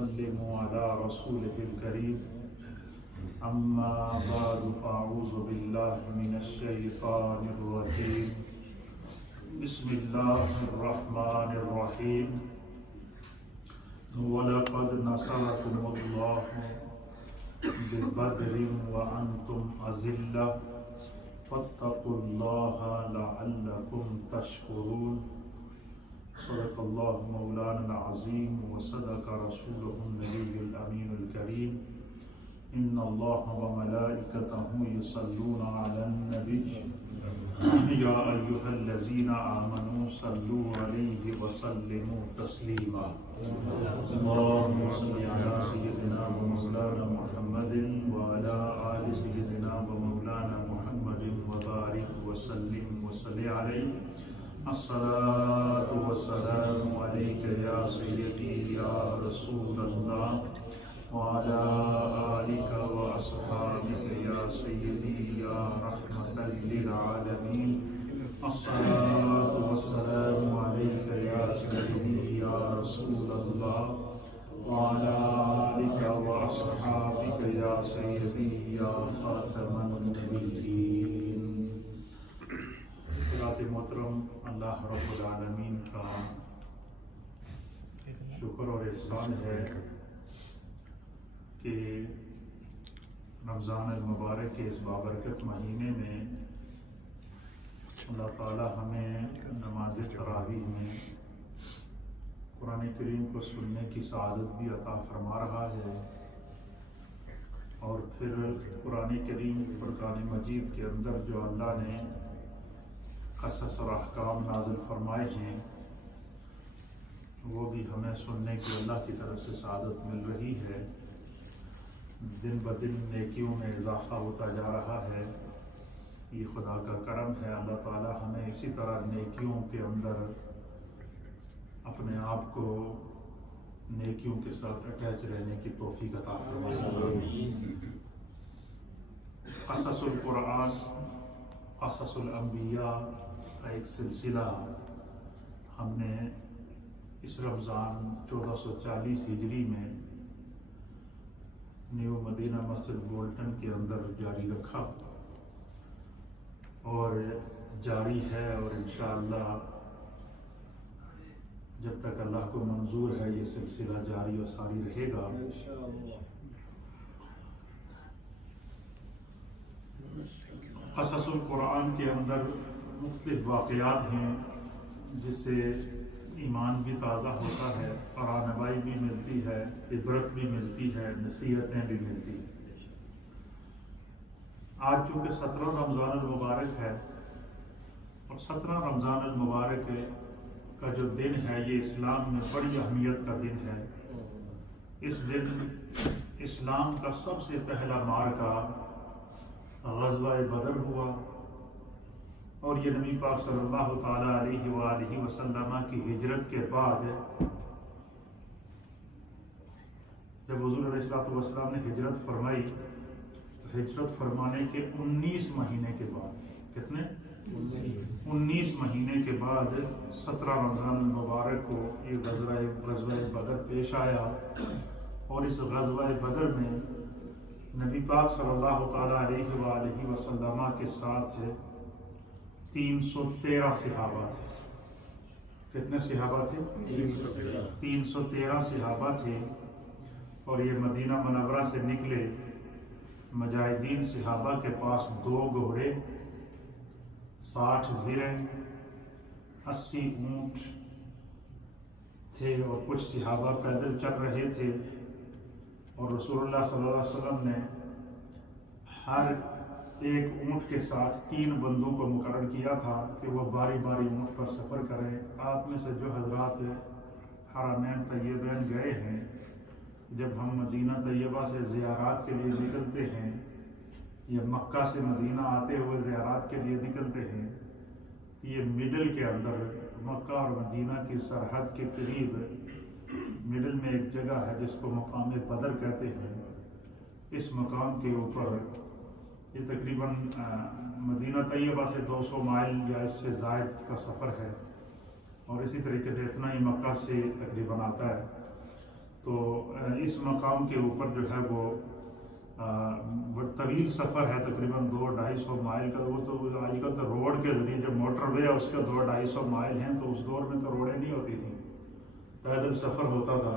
وسلموا على رسوله الكريم أما بعد فأعوذ بالله من الشيطان الرجيم بسم الله الرحمن الرحيم وَلَقَدْ نَصَرَكُمُ اللَّهُ بِبَدْرٍ وَأَنْتُمْ أَذِلَّةٌ فَاتَّقُوا اللَّهَ لَعَلَّكُمْ تَشْكُرُونَ صدق الله مولانا العظيم وصدق رسوله النبي الأمين الكريم إن الله وملائكته يصلون على النبي يا أيها الذين آمنوا صلوا عليه وسلموا تسليما اللهم صل على سيدنا ومولانا محمد وعلى آل سيدنا ومولانا محمد وبارك وسلم وصل عليه الصلاة والسلام عليك يا سيدي يا رسول الله وعلى آلك وأصحابك يا سيدي يا رحمة للعالمين الصلاة والسلام عليك يا سيدي يا رسول الله وعلى آلك وأصحابك يا سيدي يا خاتم النبيين حضرات محترم اللہ رب العالمین کا شکر اور احسان ہے کہ رمضان المبارک کے اس بابرکت مہینے میں اللہ تعالی ہمیں نماز تراویح میں قرآن کریم کو سننے کی سعادت بھی عطا فرما رہا ہے اور پھر قرآن کریم فرقان مجید کے اندر جو اللہ نے قصص اور احکام نازل فرمائے ہیں وہ بھی ہمیں سننے کی اللہ کی طرف سے سعادت مل رہی ہے دن بدن نیکیوں میں اضافہ ہوتا جا رہا ہے یہ خدا کا کرم ہے اللہ تعالی ہمیں اسی طرح نیکیوں کے اندر اپنے آپ کو نیکیوں کے ساتھ اٹیچ رہنے کی توفیق عطا فرمائے قصص القرآن قصص الانبیاء کا ایک سلسلہ ہم نے اس رمضان 1440 ہجری میں نیو مدینہ مسجد بولٹن کے اندر جاری رکھا اور جاری ہے اور انشاءاللہ جب تک اللہ کو منظور ہے یہ سلسلہ جاری و ساری رہے گا قصص القرآن کے اندر مختلف واقعات ہیں جس سے ایمان بھی تازہ ہوتا ہے اور رہنمائی بھی ملتی ہے عبرت بھی ملتی ہے نصیحتیں بھی ملتی ہیں آج چونکہ 17 رمضان المبارک ہے اور 17 رمضان المبارک کا جو دن ہے یہ اسلام میں بڑی اہمیت کا دن ہے اس دن اسلام کا سب سے پہلا معرکہ غزوہ بدر ہوا اور یہ نبی پاک صلی اللہ تعالیٰ علیہ وآلہ وسلم کی ہجرت کے بعد جب حضور علیہ الصلوۃ والسلام نے ہجرت فرمائی تو ہجرت فرمانے کے 19 مہینے کے بعد کتنے 19 مہینے کے بعد 17 رمضان المبارک کو یہ غزوہ بدر پیش آیا اور اس غزوہ بدر میں نبی پاک صلی اللہ تعالیٰ علیہ وآلہ وسلم کے ساتھ 313 صحابہ تھے کتنے صحابہ تھے 313 صحابہ تھے اور یہ مدینہ منورہ سے نکلے مجاہدین صحابہ کے پاس 2 گھوڑے 60 زرہیں 80 اونٹ تھے اور کچھ صحابہ پیدل چل رہے تھے اور رسول اللہ صلی اللہ علیہ وسلم نے ہر ایک اونٹ کے ساتھ 3 بندوں کو مقرر کیا تھا کہ وہ باری باری اونٹ پر سفر کریں آپ میں سے جو حضرات حرمین طیبین گئے ہیں جب ہم مدینہ طیبہ سے زیارات کے لیے نکلتے ہیں یا مکہ سے مدینہ آتے ہوئے زیارات کے لیے نکلتے ہیں یہ مڈل کے اندر مکہ اور مدینہ کی سرحد کے قریب مڈل میں ایک جگہ ہے جس کو مقام بدر کہتے ہیں اس مقام کے اوپر یہ تقریباً مدینہ طیبہ سے 200 مائل یا اس سے زائد کا سفر ہے اور اسی طریقے سے اتنا ہی مکہ سے تقریباً آتا ہے تو اس مقام کے اوپر جو ہے وہ طویل سفر ہے، تقریباً 200-250 مائل کا. وہ تو آج کل تو روڈ کے ذریعے جو موٹر وے ہے اس کے 200-250 مائل ہیں، تو اس دور میں تو روڈیں نہیں ہوتی تھیں، پیدل سفر ہوتا تھا.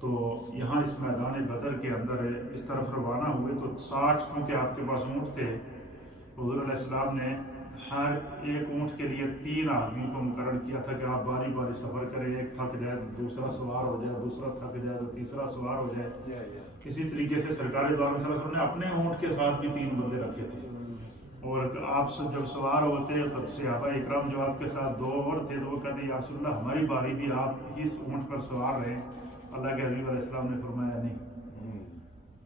تو یہاں اس میدان بدر کے اندر اس طرف روانہ ہوئے تو 60 کیونکہ آپ کے پاس اونٹ تھے، حضور علیہ السلام نے ہر ایک اونٹ کے لیے 3 آدمی کو مقرر کیا تھا کہ آپ باری باری سفر کریں، ایک تھک جائے تو دوسرا سوار ہو جائے، دوسرا تھک جائے تو تیسرا سوار ہو جائے. اسی طریقے سے سرکار دو عالم صلی اللہ علیہ وسلم نے اپنے اونٹ کے ساتھ بھی 3 بندے رکھے تھے، اور آپ جب سوار ہوتے تو صحابہ اکرام جو آپ کے ساتھ 2 اور تھے تو وہ کہتے یا رسول اللہ ہماری باری بھی آپ اس اونٹ پر سوار رہے. اللہ کے حبیب علیہ السلام نے فرمایا نہیں،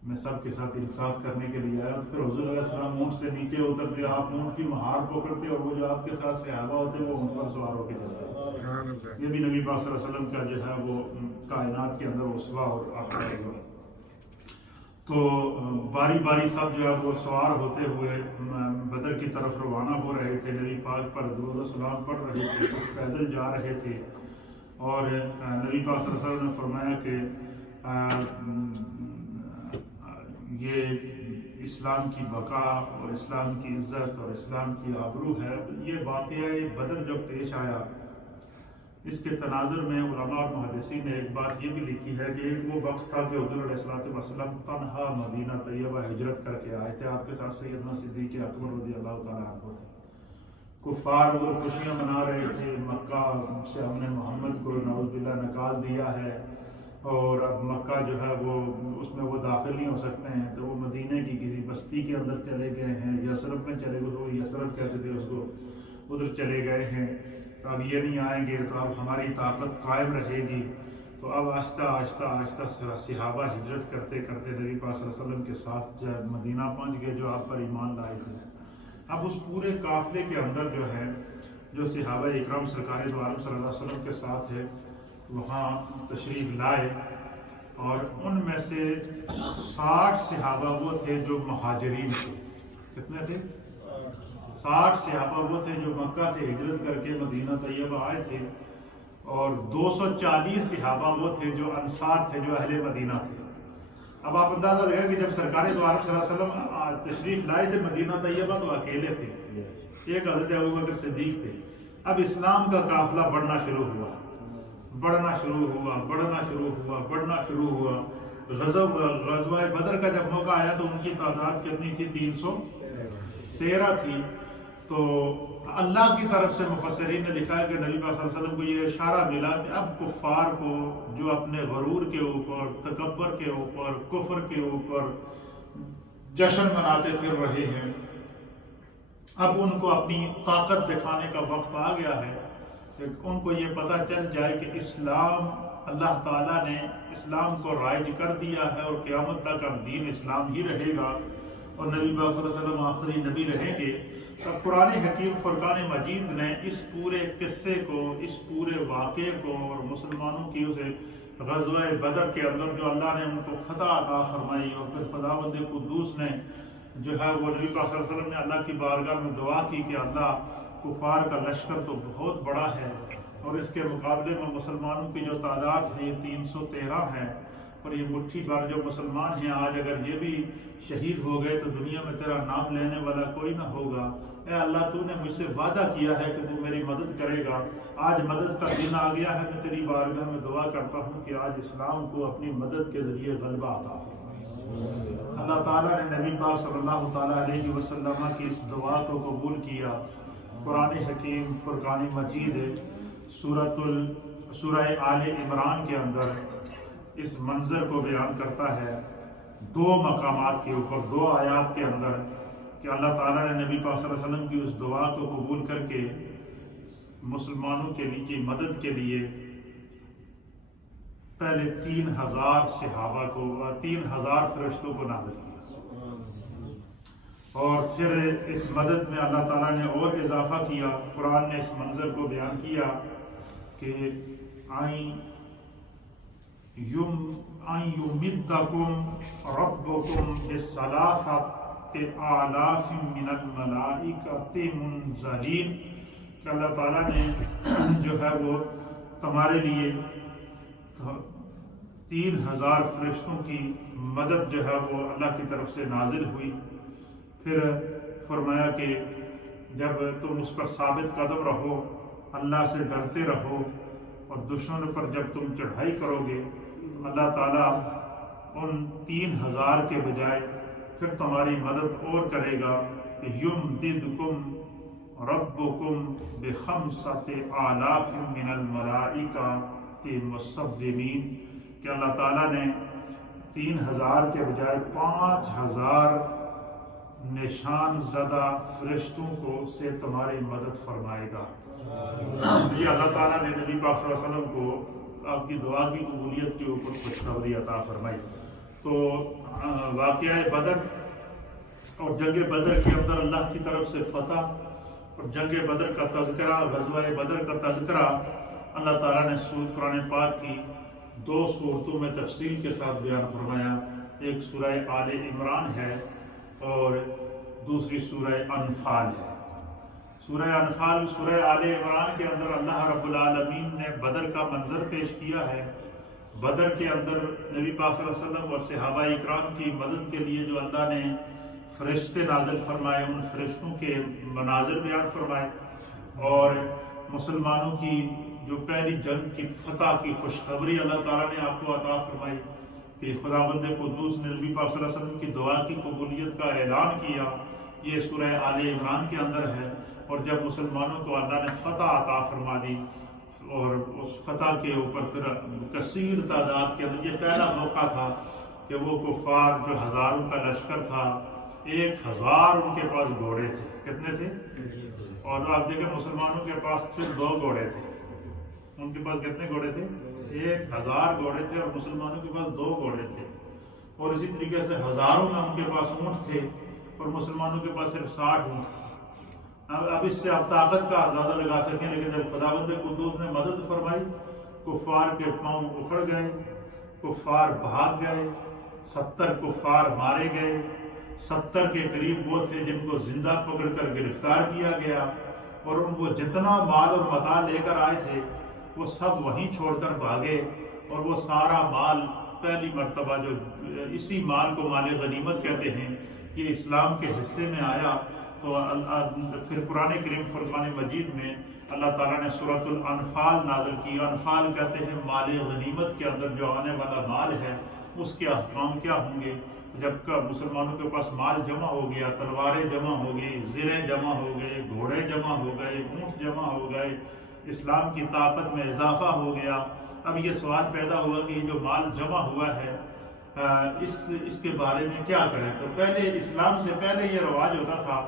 میں سب کے ساتھ انصاف کرنے کے لیے آیا. پھر حضور علیہ السلام اونٹ سے نیچے اترتے، آپ اونٹ کی مہار پکڑتے اور وہ جو آپ کے ساتھ صحابہ ہوتے وہ اونٹ پر سوار ہو کے چلتے. یہ بھی نبی پاک صلی اللہ علیہ وسلم کا جو ہے وہ کائنات کے اندر اسوہ اور آخر. تو باری باری سب جو ہے وہ سوار ہوتے ہوئے بدر کی طرف روانہ ہو رہے تھے. نبی پاک پر درود و سلام پڑھ رہے تھے، پیدل جا رہے تھے. اور نبی پاک صلی اللہ علیہ وسلم نے فرمایا کہ یہ اسلام کی بقا اور اسلام کی عزت اور اسلام کی آبرو ہے. یہ واقعہ بدر جب پیش آیا، اس کے تناظر میں علماء اور محدثین نے ایک بات یہ بھی لکھی ہے کہ وہ وقت تھا کہ حضور علیہ السلام تنہا مدینہ طیبہ ہجرت کر کے آئے تھے. آپ کے ساتھ سیدنا صدیق اکبر رضی اللہ تعالیٰ عنہ تھے. کفار وہ خوشیاں منا رہے تھے، مکہ سے ہم نے محمد کو نعوذ باللہ نکال دیا ہے اور اب مکہ جو ہے وہ اس میں وہ داخل نہیں ہو سکتے ہیں، تو وہ مدینہ کی کسی بستی کے اندر چلے گئے ہیں، یثرب میں چلے گئے، وہ یثرب کہتے تھے اس کو، ادھر چلے گئے ہیں. اب یہ نہیں آئیں گے تو اب ہماری طاقت قائم رہے گی. تو اب آہستہ آہستہ آہستہ صحابہ ہجرت کرتے کرتے نبی پاک صلی اللہ علیہ وسلم کے ساتھ جب مدینہ پہنچ گئے جو آپ پر ایمان لائے تھے. اب اس پورے قافلے کے اندر جو ہے جو صحابہ اکرام سرکار دو عالم صلی اللہ علیہ وسلم کے ساتھ ہے وہاں تشریف لائے، اور ان میں سے 60 صحابہ وہ تھے جو مہاجرین تھے. کتنے تھے؟ 60 صحابہ وہ تھے جو مکہ سے ہجرت کر کے مدینہ طیبہ آئے تھے، اور 240 صحابہ وہ تھے جو انصار تھے، جو اہل مدینہ تھے. اب آپ اندازہ لگائیں کہ جب سرکار دو عالم صلی اللہ علیہ وسلم تشریف لائے تھے مدینہ طیبہ تو اکیلے تھے، ایک حضرت ابوبکر صدیق تھے. اب اسلام کا قافلہ بڑھنا شروع ہوا، بڑھنا شروع ہوا، بڑھنا شروع ہوا، بڑھنا شروع ہوا. غزوہ بدر کا جب موقع آیا تو ان کی تعداد کتنی تھی؟ 313 تھی. تو اللہ کی طرف سے مفسرین نے لکھا ہے کہ نبی پاک صلی اللہ علیہ وسلم کو یہ اشارہ ملا کہ اب کفار کو جو اپنے غرور کے اوپر، تکبر کے اوپر، کفر کے اوپر جشن مناتے پھر رہے ہیں، اب ان کو اپنی طاقت دکھانے کا وقت آ گیا ہے کہ ان کو یہ پتہ چل جائے کہ اسلام، اللہ تعالیٰ نے اسلام کو رائج کر دیا ہے اور قیامت تک اب دین اسلام ہی رہے گا اور نبی پاک صلی اللہ علیہ وسلم آخری نبی رہیں گے. اب قرآن حکیم فرقان مجید نے اس پورے قصے کو، اس پورے واقعے کو اور مسلمانوں کی اسے غزوہ بدر کے اندر جو اللہ نے ان کو فتح عطا فرمائی، اور پھر خداوند قدوس نے جو ہے وہ نبی پاک صلی اللہ علیہ وسلم نے اللہ کی بارگاہ میں دعا کی کہ اللہ کفار کا لشکر تو بہت بڑا ہے اور اس کے مقابلے میں مسلمانوں کی جو تعداد ہے یہ 313 ہے، اور یہ مٹھی بھر جو مسلمان ہیں آج اگر یہ بھی شہید ہو گئے تو دنیا میں تیرا نام لینے والا کوئی نہ ہوگا. اے اللہ تو نے مجھ سے وعدہ کیا ہے کہ تو میری مدد کرے گا. آج مدد کا دن آ گیا ہے، میں تیری بارگاہ میں دعا کرتا ہوں کہ آج اسلام کو اپنی مدد کے ذریعے غلبہ عطا فرمائے. اللہ تعالیٰ نے نبی پاک صلی اللہ تعالیٰ علیہ وسلم کی اس دعا کو قبول کیا. قرآن حکیم فرقان مجید سورہ آل عمران کے اندر اس منظر کو بیان کرتا ہے 2 مقامات کے اوپر، 2 آیات کے اندر، کہ اللہ تعالیٰ نے نبی پاک صلی اللہ علیہ وسلم کی اس دعا کو قبول کر کے مسلمانوں کے لیے مدد کے لیے پہلے 3000 صحابہ کو، 3000 فرشتوں کو نازل کیا، اور پھر اس مدد میں اللہ تعالیٰ نے اور اضافہ کیا. قرآن نے اس منظر کو بیان کیا کہ یمدکم ربکم بثلاثۃ آلاف من الملائکۃ منزلین، کہ اللہ تعالیٰ نے جو ہے وہ تمہارے لیے 3000 فرشتوں کی مدد جو ہے وہ اللہ کی طرف سے نازل ہوئی۔ پھر فرمایا کہ جب تم اس پر ثابت قدم رہو، اللہ سے ڈرتے رہو، اور دشمن پر جب تم چڑھائی کرو گے، اللہ تعالیٰ ان 3000 کے بجائے پھر تمہاری مدد اور کرے گا کہ یمددکم ربکم بخمسۃ آلاف من الملائکۃ مصومین، کہ اللہ تعالیٰ نے 3000 کے بجائے 5000 نشان زدہ فرشتوں کو سے تمہاری مدد فرمائے گا۔ یہ اللہ تعالیٰ نے نبی پاک صلی اللہ علیہ وسلم کو آپ کی دعا کی قبولیت کے اوپر خوشخبری عطا فرمائی۔ تو واقعہ بدر اور جنگ بدر کے اندر اللہ کی طرف سے فتح اور جنگ بدر کا تذکرہ، غزوہ بدر کا تذکرہ اللہ تعالیٰ نے قرآن پاک کی 2 صورتوں میں تفصیل کے ساتھ بیان فرمایا۔ ایک سورہ آل عمران ہے اور دوسری سورہ انفال ہے۔ سورہ انفال، سورہ آل عمران کے اندر اللہ رب العالمین نے بدر کا منظر پیش کیا ہے۔ بدر کے اندر نبی پاک صلی اللہ علیہ وسلم اور صحابہ اکرام کی مدد کے لیے جو اللہ نے فرشتے نازل فرمائے، ان فرشتوں کے مناظر بیان فرمائے، اور مسلمانوں کی جو پہلی جنگ کی فتح کی خوشخبری اللہ تعالیٰ نے آپ کو عطا فرمائی کہ خداوند قدوس نے نبی پاک صلی اللہ علیہ وسلم کی دعا کی قبولیت کا اعلان کیا۔ یہ سورہ آل عمران کے اندر ہے۔ اور جب مسلمانوں کو اللہ نے فتح عطا فرما دی اور اس فتح کے اوپر پھر کثیر تعداد کے اندر، یہ پہلا موقع تھا کہ وہ کفار جو ہزاروں کا لشکر تھا، 1000 ان کے پاس گھوڑے تھے۔ کتنے تھے؟ اور آپ دیکھیں مسلمانوں کے پاس صرف 2 گھوڑے تھے۔ ان کے پاس کتنے گھوڑے تھے؟ 1000 گھوڑے تھے، اور مسلمانوں کے پاس 2 گھوڑے تھے۔ اور اسی طریقے سے ہزاروں میں ان کے پاس اونٹ تھے اور مسلمانوں کے پاس صرف 60 اونٹ تھے۔ اب اس سے آپ طاقت کا اندازہ لگا سکیں، لیکن جب خداوند قدوس نے مدد فرمائی، کفار کے پاؤں اکھڑ گئے، کفار بھاگ گئے، 70 کفار مارے گئے، 70 کے قریب وہ تھے جن کو زندہ پکڑ کر گرفتار کیا گیا، اور ان کو جتنا مال اور متاع لے کر آئے تھے وہ سب وہیں چھوڑ کر بھاگے، اور وہ سارا مال پہلی مرتبہ جو اسی مال کو مال غنیمت کہتے ہیں، یہ اسلام کے حصے میں آیا۔ تو پھر قرآن کریم فرقان مجید میں اللہ تعالیٰ نے سورۃ الانفال نازل کی۔ انفال کہتے ہیں مال غنیمت کے اندر جو آنے والا مال ہے اس کے احکام کیا ہوں گے۔ جب مسلمانوں کے پاس مال جمع ہو گیا، تلواریں جمع ہو گئی، زریں جمع ہو گئے، گھوڑے جمع ہو گئے، اونٹ جمع ہو گئے، اسلام کی طاقت میں اضافہ ہو گیا، اب یہ سوال پیدا ہوا کہ یہ جو مال جمع ہوا ہے اس کے بارے میں کیا کریں۔ تو پہلے اسلام سے پہلے یہ رواج ہوتا تھا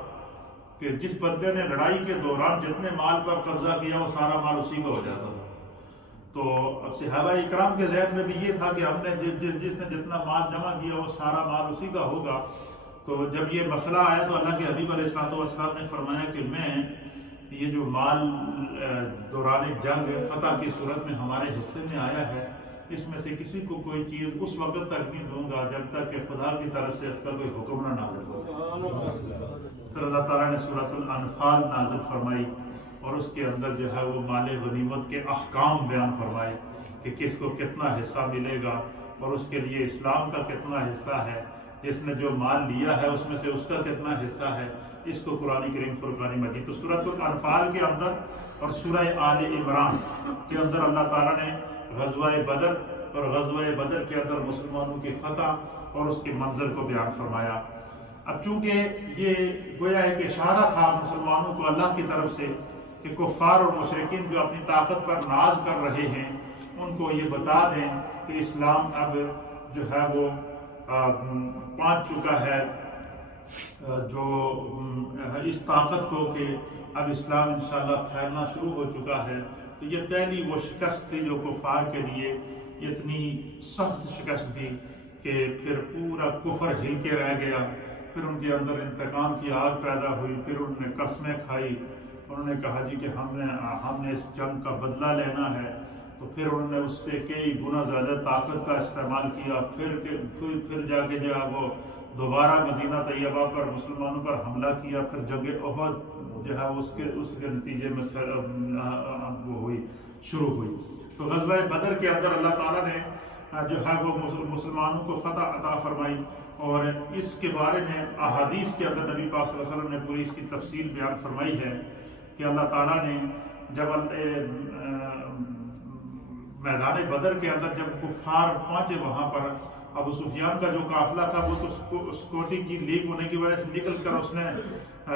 کہ جس بندے نے لڑائی کے دوران جتنے مال پر قبضہ کیا وہ سارا مال اسی کا ہو جاتا تھا۔ تو صحابہ اکرام کے ذہن میں بھی یہ تھا کہ ہم نے جس نے جتنا مال جمع کیا وہ سارا مال اسی کا ہوگا۔ تو جب یہ مسئلہ آیا تو اللہ کے حبیب علیہ السلام نے فرمایا کہ میں یہ جو مال دوران جنگ فتح کی صورت میں ہمارے حصے میں آیا ہے، اس میں سے کسی کو کوئی چیز اس وقت تک نہیں دوں گا جب تک کہ خدا کی طرف سے اس کا کوئی حکم نہ نازل ہو۔ پھر اللہ تعالیٰ نے سورۃ الانفال نازل فرمائی اور اس کے اندر جو ہے وہ مال غنیمت کے احکام بیان فرمائے کہ کس کو کتنا حصہ ملے گا اور اس کے لیے اسلام کا کتنا حصہ ہے، جس نے جو مال لیا ہے اس میں سے اس کا کتنا حصہ ہے۔ اس کو قرآن کریم فرقان مجید تو سورۃ الانفال کے اندر اور سورہ آل عمران کے اندر اللہ تعالیٰ نے غزوہ بدر اور غزوہ بدر کے اندر مسلمانوں کی فتح اور اس کے منظر کو بیان فرمایا۔ اب چونکہ یہ گویا ایک اشارہ تھا مسلمانوں کو اللہ کی طرف سے کہ کفار اور مشرکین جو اپنی طاقت پر ناز کر رہے ہیں ان کو یہ بتا دیں کہ اسلام اب جو ہے وہ پہنچ چکا ہے جو اس طاقت کو کہ اب اسلام انشاءاللہ پھیلنا شروع ہو چکا ہے۔ تو یہ پہلی وہ شکست تھی جو کفار کے لیے اتنی سخت شکست تھی کہ پھر پورا کفر ہل کے رہ گیا، پھر ان کے اندر انتقام کی آگ پیدا ہوئی، پھر انہوں نے قسمیں کھائی، انہوں نے کہا جی کہ ہم نے اس جنگ کا بدلہ لینا ہے، تو پھر انہوں نے اس سے کئی گنا زیادہ طاقت کا استعمال کیا، پھر جا کے جو ہے وہ دوبارہ مدینہ طیبہ پر مسلمانوں پر حملہ کیا، پھر جنگ احد جو ہے اس کے نتیجے میں وہ ہوئی شروع ہوئی۔ تو غزوہ بدر کے اندر اللہ تعالیٰ نے جو ہے وہ مسلمانوں کو فتح عطا فرمائی. اور اس کے بارے میں احادیث کے اندر نبی پاک صلی اللہ علیہ وسلم نے پوری اس کی تفصیل بیان فرمائی ہے کہ اللہ تعالیٰ نے جب میدان بدر کے اندر جب کفار پہنچے وہاں پر ابو سفیان کا جو قافلہ تھا وہ تو سکیورٹی کی لیک ہونے کی وجہ سے نکل کر اس نے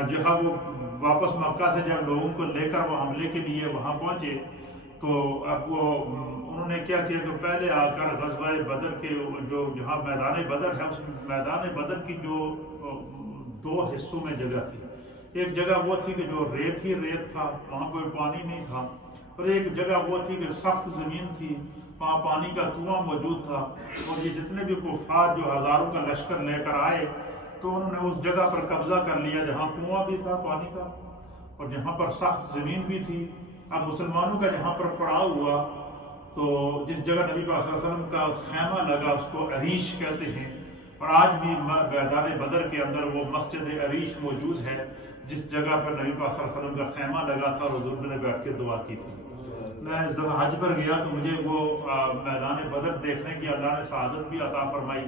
جو ہے وہ واپس مکہ سے جب لوگوں کو لے کر وہ حملے کے لیے وہاں پہنچے تو اب وہ انہوں نے کیا کیا کہ پہلے آ کر غزوہ بدر کے جو جہاں میدان بدر ہے اس میدان بدر کی جو 2 حصوں میں جگہ تھی. ایک جگہ وہ تھی کہ جو ریت ہی ریت تھا, وہاں کوئی پانی نہیں تھا, اور ایک جگہ وہ تھی کہ سخت زمین تھی, وہاں پانی کا کنواں موجود تھا. اور یہ جتنے بھی کفار جو ہزاروں کا لشکر لے کر آئے تو انہوں نے اس جگہ پر قبضہ کر لیا جہاں کنواں بھی تھا پانی کا اور جہاں پر سخت زمین بھی تھی. اب مسلمانوں کا جہاں پر پڑاؤ ہوا تو جس جگہ نبی صلی اللہ علیہ وسلم کا خیمہ لگا اس کو عریش کہتے ہیں, اور آج بھی میدان بدر کے اندر وہ مسجد عریش موجود ہے جس جگہ پر نبی صلی اللہ علیہ وسلم کا خیمہ لگا تھا اور حضور نے بیٹھ کے دعا کی تھی. میں اس دفعہ حج پر گیا تو مجھے وہ میدان بدر دیکھنے کی اللہ نے سعادت بھی عطا فرمائی.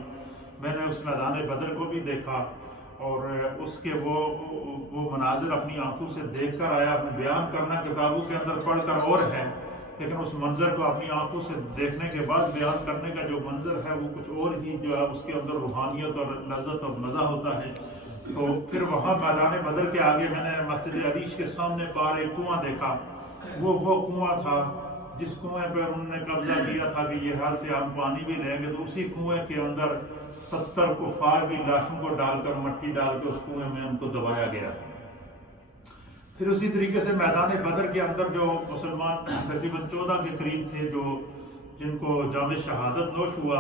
میں نے اس میدان بدر کو بھی دیکھا اور اس کے وہ مناظر اپنی آنکھوں سے دیکھ کر آیا. بیان کرنا کتابوں کے اندر پڑھ کر اور ہے, لیکن اس منظر کو اپنی آنکھوں سے دیکھنے کے بعد بیان کرنے کا جو منظر ہے وہ کچھ اور ہی جو ہے اس کے اندر روحانیت اور لذت اور مزہ ہوتا ہے. تو پھر وہاں میدان بدر کے آگے میں نے مسجد عریش کے سامنے پار ایک کنواں دیکھا. وہ کنواں تھا جس کنویں پہ انہوں نے قبضہ کیا تھا کہ یہ حال سے ہم پانی بھی لیں گے. تو اسی کنویں کے اندر 70 کفار کی لاشوں کو ڈال کر مٹی ڈال کے اس کنویں میں ان کو دبایا گیا. پھر اسی طریقے سے میدان بدر کے اندر جو مسلمان تقریباً 14 کے قریب تھے جن کو جام شہادت نوش ہوا,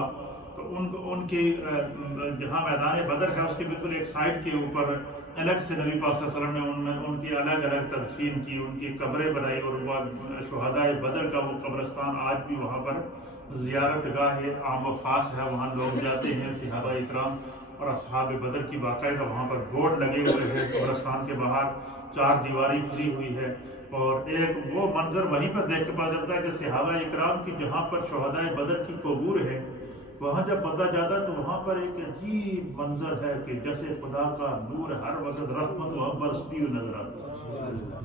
تو ان کی جہاں میدان بدر ہے اس کے بالکل ایک سائڈ کے اوپر الگ سے نبی پاک صلی اللہ علیہ وسلم نے ان کی الگ الگ تدفین کی, ان کی قبریں بنائی. اور وہ شہداء بدر کا وہ قبرستان آج بھی وہاں پر زیارت گاہ عام و خاص ہے, وہاں لوگ جاتے ہیں. صحابہ اکرام اور اصحاب بدر کی باقاعدہ وہاں پر بورڈ لگے ہوئے ہیں. قبرستان کے باہر 4 دیواری کھلی ہوئی ہے, اور ایک وہ منظر وہیں پر دیکھ کے پتا چلتا ہے کہ صحابہ اکرام کی جہاں پر شہداء بدر کی قبور ہے وہاں جب بندہ جاتا ہے تو وہاں پر ایک عجیب منظر ہے کہ جیسے خدا کا نور ہر وقت رحمت وہاں برستی ہوئی نظر آتی ہے.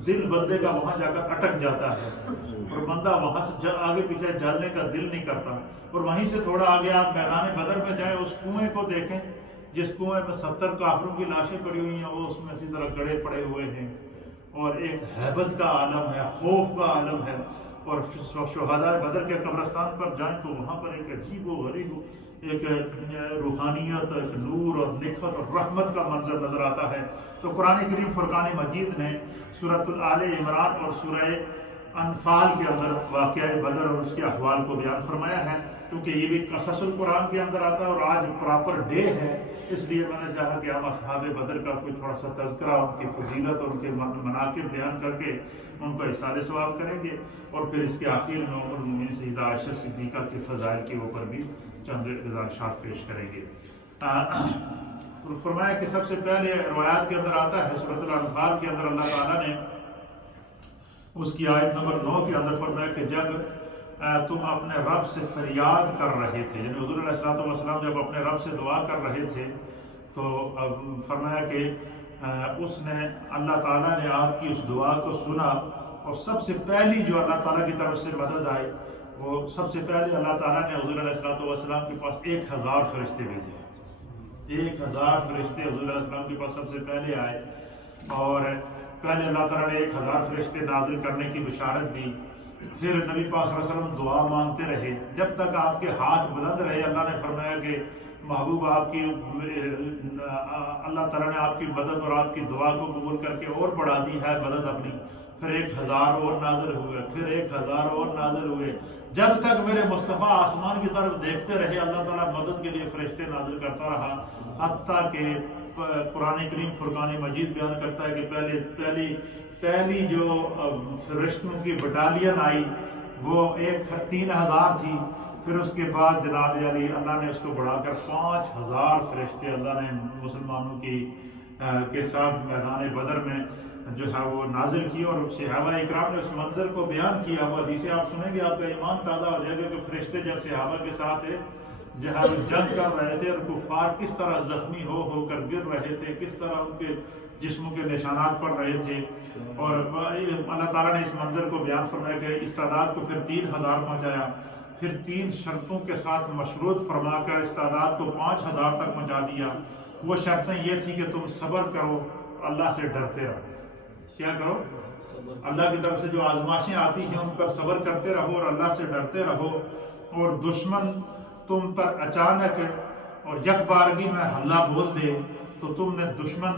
دل بندے کا وہاں جا کر اٹک جاتا ہے اور بندہ وہاں سے آگے پیچھے جانے کا دل نہیں کرتا. اور وہیں سے تھوڑا آگے آپ میدان بدر میں جائیں, اس کنویں کو دیکھیں جس کنویں میں 70 کافروں کی لاشیں پڑی ہوئی ہیں, وہ اس میں اسی طرح گڑے پڑے ہوئے ہیں, اور ایک ہیبت کا عالم ہے, خوف کا عالم ہے. اور شہداء بدر کے قبرستان پر جائیں تو وہاں پر ایک عجیب و غریب ایک روحانیت, ایک نور اور نکھت اور رحمت کا منظر نظر آتا ہے. تو قرآن کریم فرقان مجید نے سورۃ آل عمران اور سورہ انفال کے اندر واقعہ بدر اور اس کے احوال کو بیان فرمایا ہے. کیونکہ یہ بھی قصص القرآن کے اندر آتا ہے اور آج پراپر ڈے ہے, اس لیے میں نے چاہا کہ ہم اصحاب بدر کا کوئی تھوڑا سا تذکرہ, ان کی فضیلت اور ان کے مناقب بیان کر کے ان کو احسان ثواب کریں گے. اور پھر اس کے آخر میں ام المؤمنین سیدہ عائشہ صدیقہ کے فضائل کے اوپر بھی چند گزارشات پیش کریں گے. فرمایا کہ سب سے پہلے روایات کے اندر آتا ہے سورۃ الانفال کے اندر اللہ تعالیٰ نے اس کی آیت نمبر 9 کے اندر فرمایا کہ جب تم اپنے رب سے فریاد کر رہے تھے, یعنی حضور علیہ الصلوۃ والسلام جب اپنے رب سے دعا کر رہے تھے تو فرمایا کہ اس نے اللہ تعالیٰ نے آپ کی اس دعا کو سنا, اور سب سے پہلی جو اللہ تعالیٰ کی طرف سے مدد آئی وہ سب سے پہلے اللہ تعالیٰ نے حضور علیہ الصلوۃ والسلام کے پاس 1000 فرشتے بھیجے. 1000 فرشتے حضور علیہ السلام کے پاس سب سے پہلے آئے, اور پہلے اللہ تعالیٰ نے 1000 فرشتے نازل کرنے کی بشارت دی. پھر نبی پاک صلی اللہ علیہ وسلم دعا مانگتے رہے جب تک آپ کے ہاتھ بلند رہے. اللہ نے فرمایا کہ محبوب آپ کی اللہ تعالیٰ نے آپ کی مدد اور آپ کی دعا کو قبول کر کے اور بڑھا دی ہے مدد اپنی. پھر 1000 اور نازل ہوئے, پھر 1000 اور نازل ہوئے, جب تک میرے مصطفیٰ آسمان کی طرف دیکھتے رہے اللہ تعالیٰ مدد کے لیے فرشتے نازل کرتا رہا. حتیٰ کہ قرآن کریم فرقان مجید بیان کرتا ہے کہ پہلی جو فرشتوں کی بٹالین آئی وہ 3000 تھی. پھر اس کے بعد جناب علی اللہ نے اس کو بڑھا کر 5000 فرشتے اللہ نے مسلمانوں کے ساتھ میدان بدر میں جو ہے وہ نازل کی اور صحابہ اکرام نے اس منظر کو بیان کیا. وہ حدیثیں آپ سنیں گے آپ کا ایمان تازہ ہو جائے گا کہ فرشتے جب صحابہ کے ساتھ جہاد جنگ کر رہے تھے اور کفار کس طرح زخمی ہو کر گر رہے تھے، کس طرح ان کے جسموں کے نشانات پڑ رہے تھے، اور اللہ تعالیٰ نے اس منظر کو بیان فرمایا کہ اس تعداد کو پھر 3000 پہنچایا، پھر 3 شرطوں کے ساتھ مشروط فرما کر اس تعداد کو 5000 تک پہنچا دیا. وہ شرطیں یہ تھی کہ تم صبر کرو، اللہ سے ڈرتے رہو. کیا کرو؟ اللہ کی طرف سے جو آزمائشیں آتی ہیں ان پر صبر کرتے رہو اور اللہ سے ڈرتے رہو. اور دشمن تم پر اچانک اور یک بارگی میں حملہ بول دے تو تم نے دشمن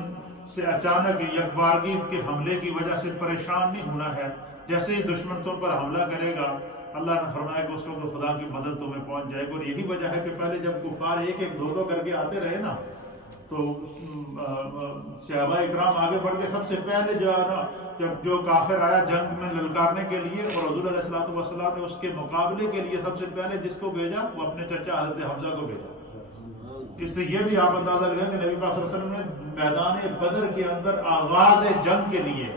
سے اچانک یک بارگی کے حملے کی وجہ سے پریشان نہیں ہونا ہے. جیسے ہی دشمن تم پر حملہ کرے گا اللہ نے فرمایا کہ اس وقت خدا کی مدد تمہیں پہنچ جائے گی. اور یہی وجہ ہے کہ پہلے جب کفار ایک ایک دو کر کے آتے رہے نا تو صحابہ اکرام آگے بڑھ کے سب سے پہلے جو ہے نا جب جو کافر آیا جنگ میں للکارنے کے لیے اور حضور علیہ الصلوۃ والسلام نے اس کے مقابلے کے لیے سب سے پہلے جس کو بھیجا وہ اپنے چچا حضرت حمزہ کو بھیجا. اس سے یہ بھی آپ اندازہ لگائیں کہ نبی پاک صلی اللہ علیہ وسلم نے میدان بدر کے اندر آغاز جنگ کے لیے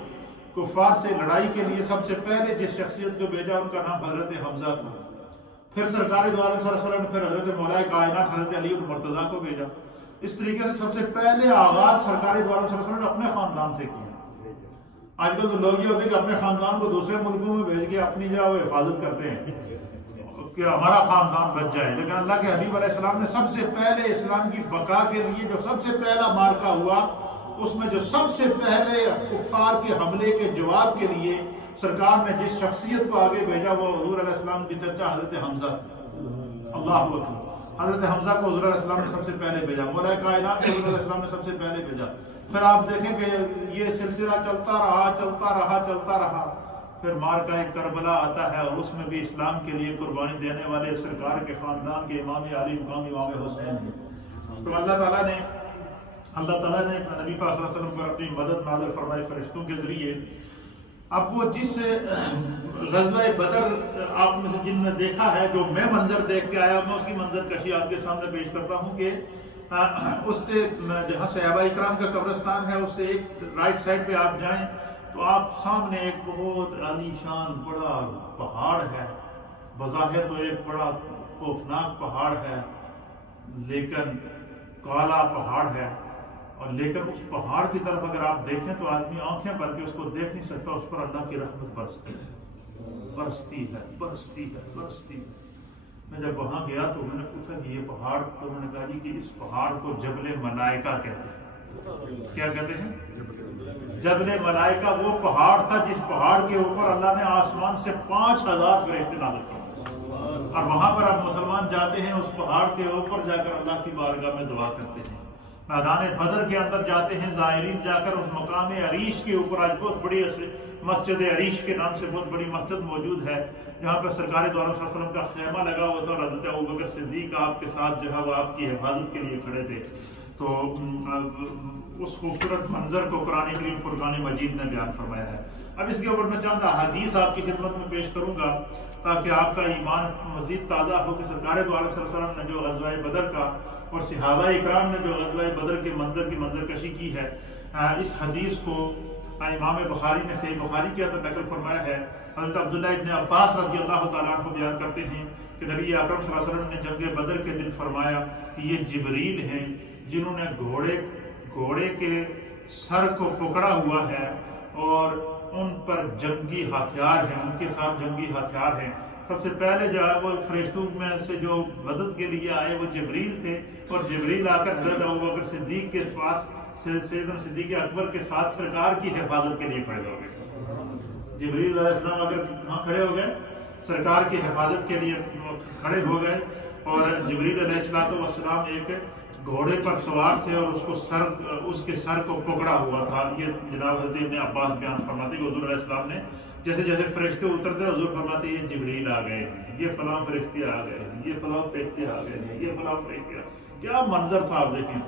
کفار سے لڑائی کے لیے سب سے پہلے جس شخصیت کو بھیجا ان کا نام حضرت حمزہ تھا. پھر سرکار دو عالم صلی اللہ علیہ وسلم نے پھر حضرت مولا کائنات حضرت علی المرتضیٰ کو بھیجا. اس طریقے سے سب سے پہلے آغاز سرکار دو عالم صلی اللہ علیہ وسلم نے اپنے خاندان سے کیا. آج کل تو لوگ یہ ہوتے ہیں کہ اپنے خاندان کو دوسرے ملکوں میں بھیج کے اپنی جو ہے وہ حفاظت کرتے ہیں کہ ہمارا خاندان بچ جائے. لیکن اللہ کے حبیب علیہ السلام نے سب سے پہلے اسلام کی بقا کے لیے جو سب سے پہلا مارکا ہوا اس میں جو سب سے پہلے کفار کے حملے کے جواب کے لیے سرکار نے جس شخصیت کو آگے بھیجا وہ حضور علیہ السلام کی چچا حضرت حمزہ تھے. اللہ اکبر. حضرت حمزہ کو حضور علیہ السلام نے سب سے پہلے بھیجا، مولا کائنات کو حضور علیہ السلام نے سب سے پہلے بھیجا. پھر آپ دیکھیں کہ یہ سلسلہ چلتا رہا. پھر مارکہ کربلا آتا ہے اور اس میں بھی اسلام کے لیے قربانی دینے والے سرکار کے خاندان کے امام علی مقام امام حسین ہیں. تو اللہ تعالیٰ نے نبی پاک صلی اللہ علیہ وسلم پر اپنی مدد نازل فرمائی فرشتوں کے ذریعے. اب وہ جس غزوہ بدر آپ میں سے جن نے دیکھا ہے، جو میں منظر دیکھ کے آیا میں اس کی منظر کشی آپ کے سامنے پیش کرتا ہوں کہ اس سے جہاں صحابہ اکرام کا قبرستان ہے اس سے ایک رائٹ سائڈ پہ آپ جائیں تو آپ سامنے ایک بہت عالی شان بڑا پہاڑ ہے. بظاہر تو ایک بڑا خوفناک پہاڑ ہے لیکن کالا پہاڑ ہے، اور لیکن اس پہاڑ کی طرف اگر آپ دیکھیں تو آدمی آنکھیں بھر کے اس کو دیکھ نہیں سکتا. اس پر اللہ کی رحمت برستی ہے. میں جب وہاں گیا تو میں نے پوچھا کہ یہ پہاڑ، تو میں نے کہا جی کہ اس پہاڑ کو جبل ملائکہ کہتے ہیں. کیا کہتے ہیں؟ جبل ملائکہ. وہ پہاڑ تھا جس پہاڑ کے اوپر اللہ نے آسمان سے 5000 فرشتے نازل کیے، اور وہاں پر اب مسلمان جاتے ہیں اس پہاڑ کے اوپر جا کر اللہ کی بارگاہ میں دعا کرتے ہیں. میدان بدر کے اندر جاتے ہیں زائرین جا کر اس مقام عریش کے اوپر. آج بہت بڑی مسجد عریش کے نام سے بہت بڑی مسجد موجود ہے جہاں پہ سرکار دو عالم صلی اللہ علیہ وسلم کا خیمہ لگا ہوا تھا اور حضرت ابوبکر صدیق آپ کے ساتھ جو ہے وہ آپ کی حفاظت کے لیے کھڑے تھے. تو اس خوبصورت منظر کو قرآن کریم فرقان مجید نے بیان فرمایا ہے. اب اس کے اوپر میں چند احادیث آپ کی خدمت میں پیش کروں گا تاکہ آپ کا ایمان مزید تازہ ہو کہ سرکار دو عالم صلی اللہ علیہ وسلم نے جو غزوہ بدر کا اور صحابہ اکرام نے جو غزوہ بدر کے منظر کشی کی ہے، اس حدیث کو امام بخاری نے صحیح بخاری کے اندر نقل فرمایا ہے. حضرت عبداللہ ابن عباس رضی اللہ تعالیٰ عنہ بیان کرتے ہیں کہ نبی اکرم صلی اللہ علیہ وسلم نے جنگ بدر کے دن فرمایا کہ یہ جبریل ہیں جنہوں نے گھوڑے کے سر کو پکڑا ہوا ہے اور ان پر جنگی ہتھیار ہیں، ان کے ساتھ جنگی ہتھیار ہیں. سب سے پہلے جو ہے وہ فرشتوں میں سے جو مدد کے لیے آئے وہ جبریل تھے، اور جبریل آ کر حضرت ابوبکر صدیق کے پاس سیدنا صدیق اکبر کے ساتھ سرکار کی حفاظت کے لیے کھڑے ہو گئے. جبریل علیہ السلام اگر وہاں کھڑے ہو گئے سرکار کی حفاظت کے لیے کھڑے ہو گئے، اور جبریل علیہ السلام ایک گھوڑے پر سوار تھے اور اس کے سر کو پکڑا ہوا تھا. یہ جناب حضرت ابن عباس بیان فرماتے کہ حضور علیہ السلام نے جیسے جیسے فرشتے اترتے حضور فرماتے یہ جبریل آ گئے ہیں، یہ فلاں فرشتے آ گئے ہیں، یہ فلاں فرشتے آ گئے ہیں، یہ فلاں فرشتے. کیا منظر تھا آپ دیکھیں،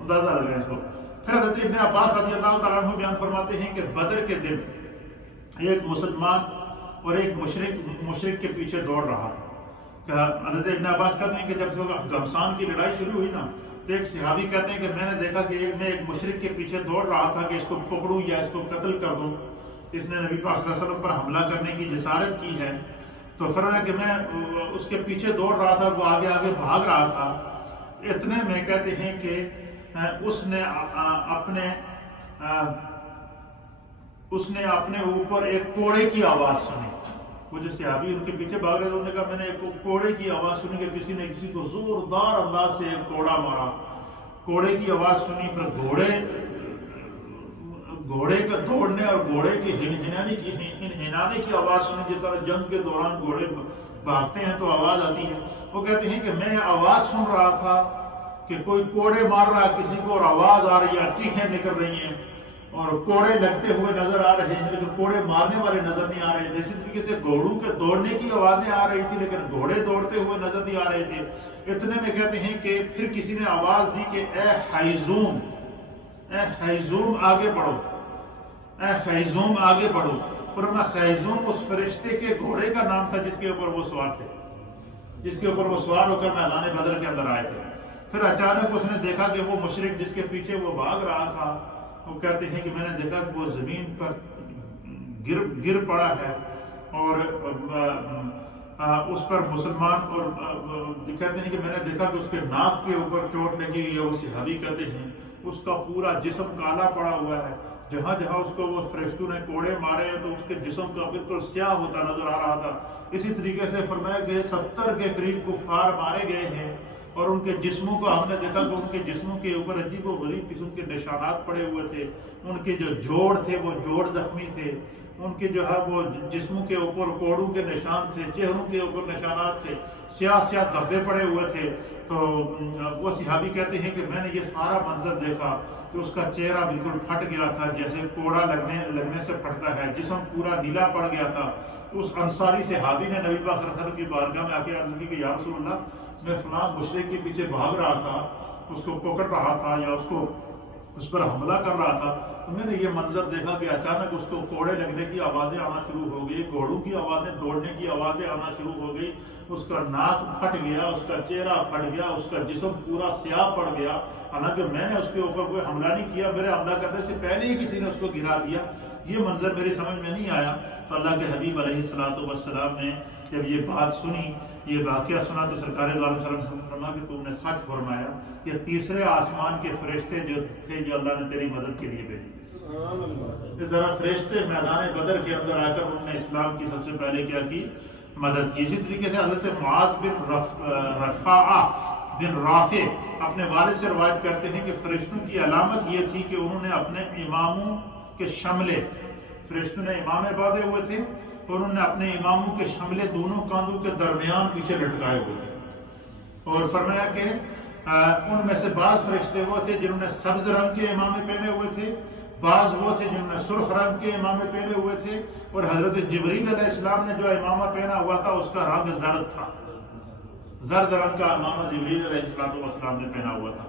اندازہ لگائیں اس کو. پھر حضرت ابن عباس رضی اللہ تعالیٰ عنہ بیان فرماتے ہیں کہ بدر کے دن ایک مسلمان اور ایک مشرک کے پیچھے دوڑ رہا تھا. حضرت ابن عباس کہتے ہیں کہ جب گھمسان کی لڑائی شروع ہوئی نا تو ایک صحابی کہتے ہیں کہ میں نے دیکھا کہ میں ایک مشرک کے پیچھے دوڑ رہا تھا کہ اس کو پکڑوں یا اس کو قتل کر دوں، اس نے نبی پاک صلی اللہ علیہ وسلم پر حملہ کرنے کی جسارت کی ہے۔ تو فرمایا کہ میں اس کے پیچھے دوڑ رہا تھا، وہ آگے آگے بھاگ رہا تھا، اتنے میں کہتے ہیں کہ اس نے اپنے اوپر ایک کوڑے کی آواز سنی۔ وہ جو صحابی ان کے پیچھے بھاگ رہے تھے، انہوں نے کہا میں نے ایک کوڑے کی آواز سنی کہ کسی نے کسی کو زوردار انداز سے ایک کوڑا مارا۔ کوڑے کی آواز سنی، پھر گھوڑے کا دوڑنے اور گھوڑے کی ہنہنانے کی آواز سنی، جس طرح جنگ کے دوران گھوڑے بھاگتے ہیں تو آواز آتی ہے۔ وہ کہتے ہیں کہ میں آواز سن رہا تھا کہ کوئی کوڑے مار رہا ہے کسی کو، اور آواز آ رہی ہے، چیخیں نکل رہی ہیں اور کوڑے لگتے ہوئے نظر آ رہے ہیں، لیکن کوڑے مارنے والے نظر نہیں آ رہے تھے۔ اسی طریقے سے گھوڑوں کے دوڑنے کی آوازیں آ رہی تھی، لیکن گھوڑے دوڑتے ہوئے نظر نہیں آ رہے تھے۔ اتنے میں کہتے ہیں کہ پھر کسی نے آواز دی کہ اے حیزوم، اے حیزوم آگے بڑھو، اے حیزوم آگے بڑھو۔ فرمایا حیزوم اس فرشتے کے گھوڑے کا نام تھا جس کے اوپر وہ سوار تھے، جس کے اوپر وہ سوار ہو کر میدان بدر کے اندر آئے تھے۔ پھر اچانک اس نے دیکھا کہ وہ مشرک جس کے پیچھے وہ بھاگ رہا تھا، وہ کہتے ہیں کہ میں نے دیکھا کہ وہ زمین پر گر پڑا ہے، اور اس پر مسلمان، اور کہتے ہیں کہ میں نے دیکھا کہ اس کے ناک کے اوپر چوٹ لگی ہوئی ہے۔ وہ صحابی کہتے ہیں اس کا پورا جسم کالا پڑا ہوا ہے، جہاں جہاں اس کو وہ فرشتوں نے کوڑے مارے ہیں تو اس کے جسم کا بالکل سیاہ ہوتا نظر آ رہا تھا۔ اسی طریقے سے فرمایا کہ 70 کے قریب کفار مارے گئے ہیں، اور ان کے جسموں کو ہم نے دیکھا کہ ان کے جسموں کے اوپر عجیب و غریب قسم کے نشانات پڑے ہوئے تھے۔ ان کے جو جوڑ تھے وہ جوڑ زخمی تھے، ان کے جو ہے وہ جسموں کے اوپر کوڑوں کے نشان تھے، چہروں کے اوپر نشانات تھے، سیاہ سیاہ دھبے پڑے ہوئے تھے۔ تو وہ صحابی کہتے ہیں کہ میں نے یہ سارا منظر دیکھا کہ اس کا چہرہ بالکل پھٹ گیا تھا، جیسے کوڑا لگنے سے پھٹتا ہے، جسم پورا نیلا پڑ گیا تھا۔ اس انصاری صحابی نے نبی پاک صلی اللہ علیہ وسلم کی بارگاہ میں آ کے عرض کی کہ یا رسول اللہ، میں فلاں مشرک کے پیچھے بھاگ رہا تھا، اس کو پکڑ رہا تھا یا اس پر حملہ کر رہا تھا، تو میں نے یہ منظر دیکھا کہ اچانک اس کو کوڑے لگنے کی آوازیں آنا شروع ہو گئی، گھوڑوں کی آوازیں، دوڑنے کی آوازیں آنا شروع ہو گئی، اس کا ناک پھٹ گیا، اس کا چہرہ پھٹ گیا، اس کا جسم پورا سیاہ پڑ گیا۔ حالانکہ میں نے اس کے اوپر کوئی حملہ نہیں کیا، میرے حملہ کرنے سے پہلے ہی کسی نے اس کو گرا دیا۔ یہ منظر میری سمجھ میں نہیں آیا۔ تو اللہ کے حبیب علیہ الصلوۃ والسلام نے جب یہ بات سنی، یہ واقعہ سنا، تو سرکار دو عالم صلی اللہ علیہ وسلم نے فرمایا کہ تم نے سچ فرمایا، یہ تیسرے آسمان کے فرشتے جو تھے جو اللہ نے تیری مدد کے لیے بھیجے تھے۔ ذرا فرشتے میدان بدر کے اندر آ کر انہوں نے اسلام کی سب سے پہلے کیا کی؟ مدد کی۔ اسی طریقے سے حضرت معاذ بن رفاعہ بن رافع اپنے والد سے روایت کرتے ہیں کہ فرشتوں کی علامت یہ تھی کہ انہوں نے اپنے اماموں کے شملے، فرشتوں نے امامے باندھے ہوئے تھے، اور انہوں نے اپنے اماموں کے شملے دونوں کاندھوں کے درمیان پیچھے لٹکائے ہوئے تھے۔ اور فرمایا کہ ان میں سے بعض فرشتے وہ تھے جنہوں نے سبز رنگ کے امامے پہنے ہوئے تھے، بعض وہ تھے جنہوں نے سرخ رنگ کے امامے پہنے ہوئے تھے، اور حضرت جبریل علیہ السلام نے جو امامہ پہنا ہوا تھا اس کا رنگ زرد تھا، زرد رنگ کا امامہ جبریل علیہ السلام نے پہنا ہوا تھا۔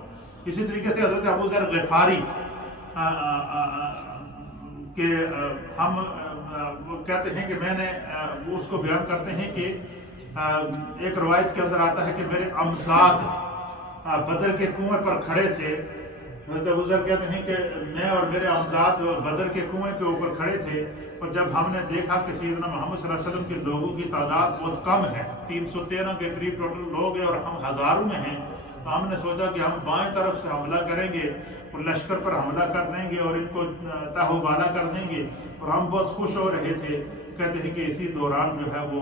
اسی طریقے سے حضرت ابو ذر غفاری کہ ہم کہتے ہیں کہ میں نے وہ اس کو بیان کرتے ہیں کہ ایک روایت کے اندر آتا ہے کہ میرے امزاد بدر کے کنویں پر کھڑے تھے۔ حضرت ابو ذر کہتے ہیں کہ میں اور میرے امزاد بدر کے کنویں کے اوپر کھڑے تھے، اور جب ہم نے دیکھا کہ سیدنا محمد صلی اللہ علیہ وسلم کے لوگوں کی تعداد بہت کم ہے، 313 کے قریب ٹوٹل لوگ ہیں اور ہم ہزاروں میں ہیں، تو ہم نے سوچا کہ ہم بائیں طرف سے حملہ کریں گے اور لشکر پر حملہ کر دیں گے اور ان کو تاہو بالا کر دیں گے، اور ہم بہت خوش ہو رہے تھے۔ کہتے ہیں کہ اسی دوران جو ہے وہ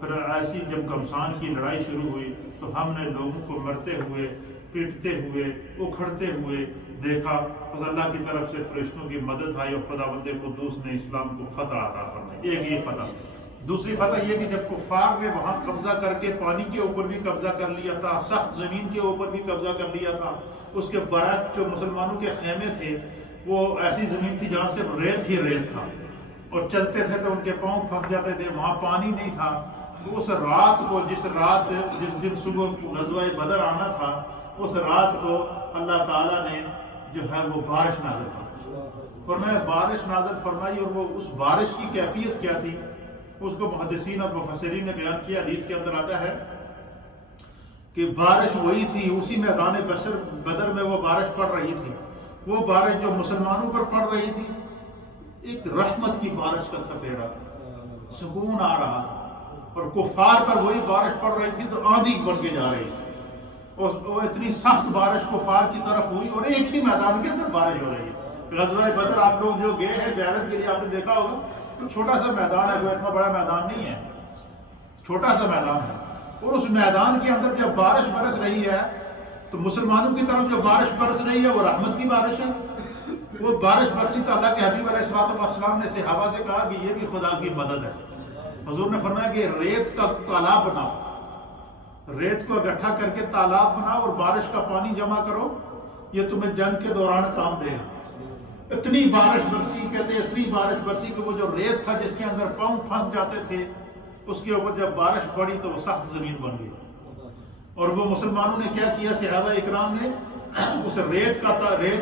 پھر ایسی جب گمسان کی لڑائی شروع ہوئی تو ہم نے لوگوں کو مرتے ہوئے، پیٹتے ہوئے، اکھڑتے ہوئے دیکھا، تو اللہ کی طرف سے فرشتوں کی مدد آئی اور خداوند قدوس نے اسلام کو فتح عطا فرمائی۔ ایک یہ فتح۔ دوسری فتح یہ کہ جب کفار نے وہاں قبضہ کر کے پانی کے اوپر بھی قبضہ کر لیا تھا، سخت زمین کے اوپر بھی قبضہ کر لیا تھا، اس کے برعکس جو مسلمانوں کے خیمے تھے وہ ایسی زمین تھی جہاں صرف ریت ہی ریت تھا، اور چلتے تھے تو ان کے پاؤں پھنس جاتے تھے، وہاں پانی نہیں تھا۔ اس رات کو جس دن صبح غزوہ بدر آنا تھا، اس رات کو اللہ تعالیٰ نے جو ہے وہ بارش نازل فرمائی، فرمایا بارش نازل فرمائی، اور وہ اس بارش کی کیفیت کیا تھی اس کو محدثین اور مفسرین نے بیان کیا۔ حدیث کے اندر آتا ہے کہ بارش وہی تھی، اسی میدان بدر میں وہ بارش پڑ رہی تھی، وہ بارش جو مسلمانوں پر پڑ رہی تھی ایک رحمت کی بارش کا تھپیڑا تھا، سکون آ رہا تھا، اور کفار پر وہی بارش پڑ رہی تھی تو آندھی بن کے جا رہی تھی، اور وہ اتنی سخت بارش کفار کی طرف ہوئی، اور ایک ہی میدان کے اندر بارش ہو رہی ہے۔ غزوہ بدر آپ لوگ جو گئے ہیں زیارت کے لیے آپ نے دیکھا ہوگا، تو چھوٹا سا میدان ہے، کوئی اتنا بڑا میدان نہیں ہے، چھوٹا سا میدان ہے، اور اس میدان کے اندر جب بارش برس رہی ہے تو مسلمانوں کی طرف جو بارش برس رہی ہے وہ رحمت کی بارش ہے۔ وہ بارش برسی تو اللہ کے حبیب علیہ السلام نے صحابہ سے کہا کہ یہ بھی خدا کی مدد ہے۔ حضور نے فرمایا کہ ریت کا تالاب بناؤ، ریت کو اکٹھا کر کے تالاب بناؤ اور بارش کا پانی جمع کرو، یہ تمہیں جنگ کے دوران کام دے گا۔ اتنی بارش برسی، کہتے اتنی بارش برسی کہ وہ جو ریت تھا جس کے اندر پاؤں پھنس جاتے تھے، اس کے اوپر جب بارش پڑی تو وہ سخت زمین بن گئی۔ اور وہ مسلمانوں نے کیا کیا، صحابہ اکرام نے اس ریت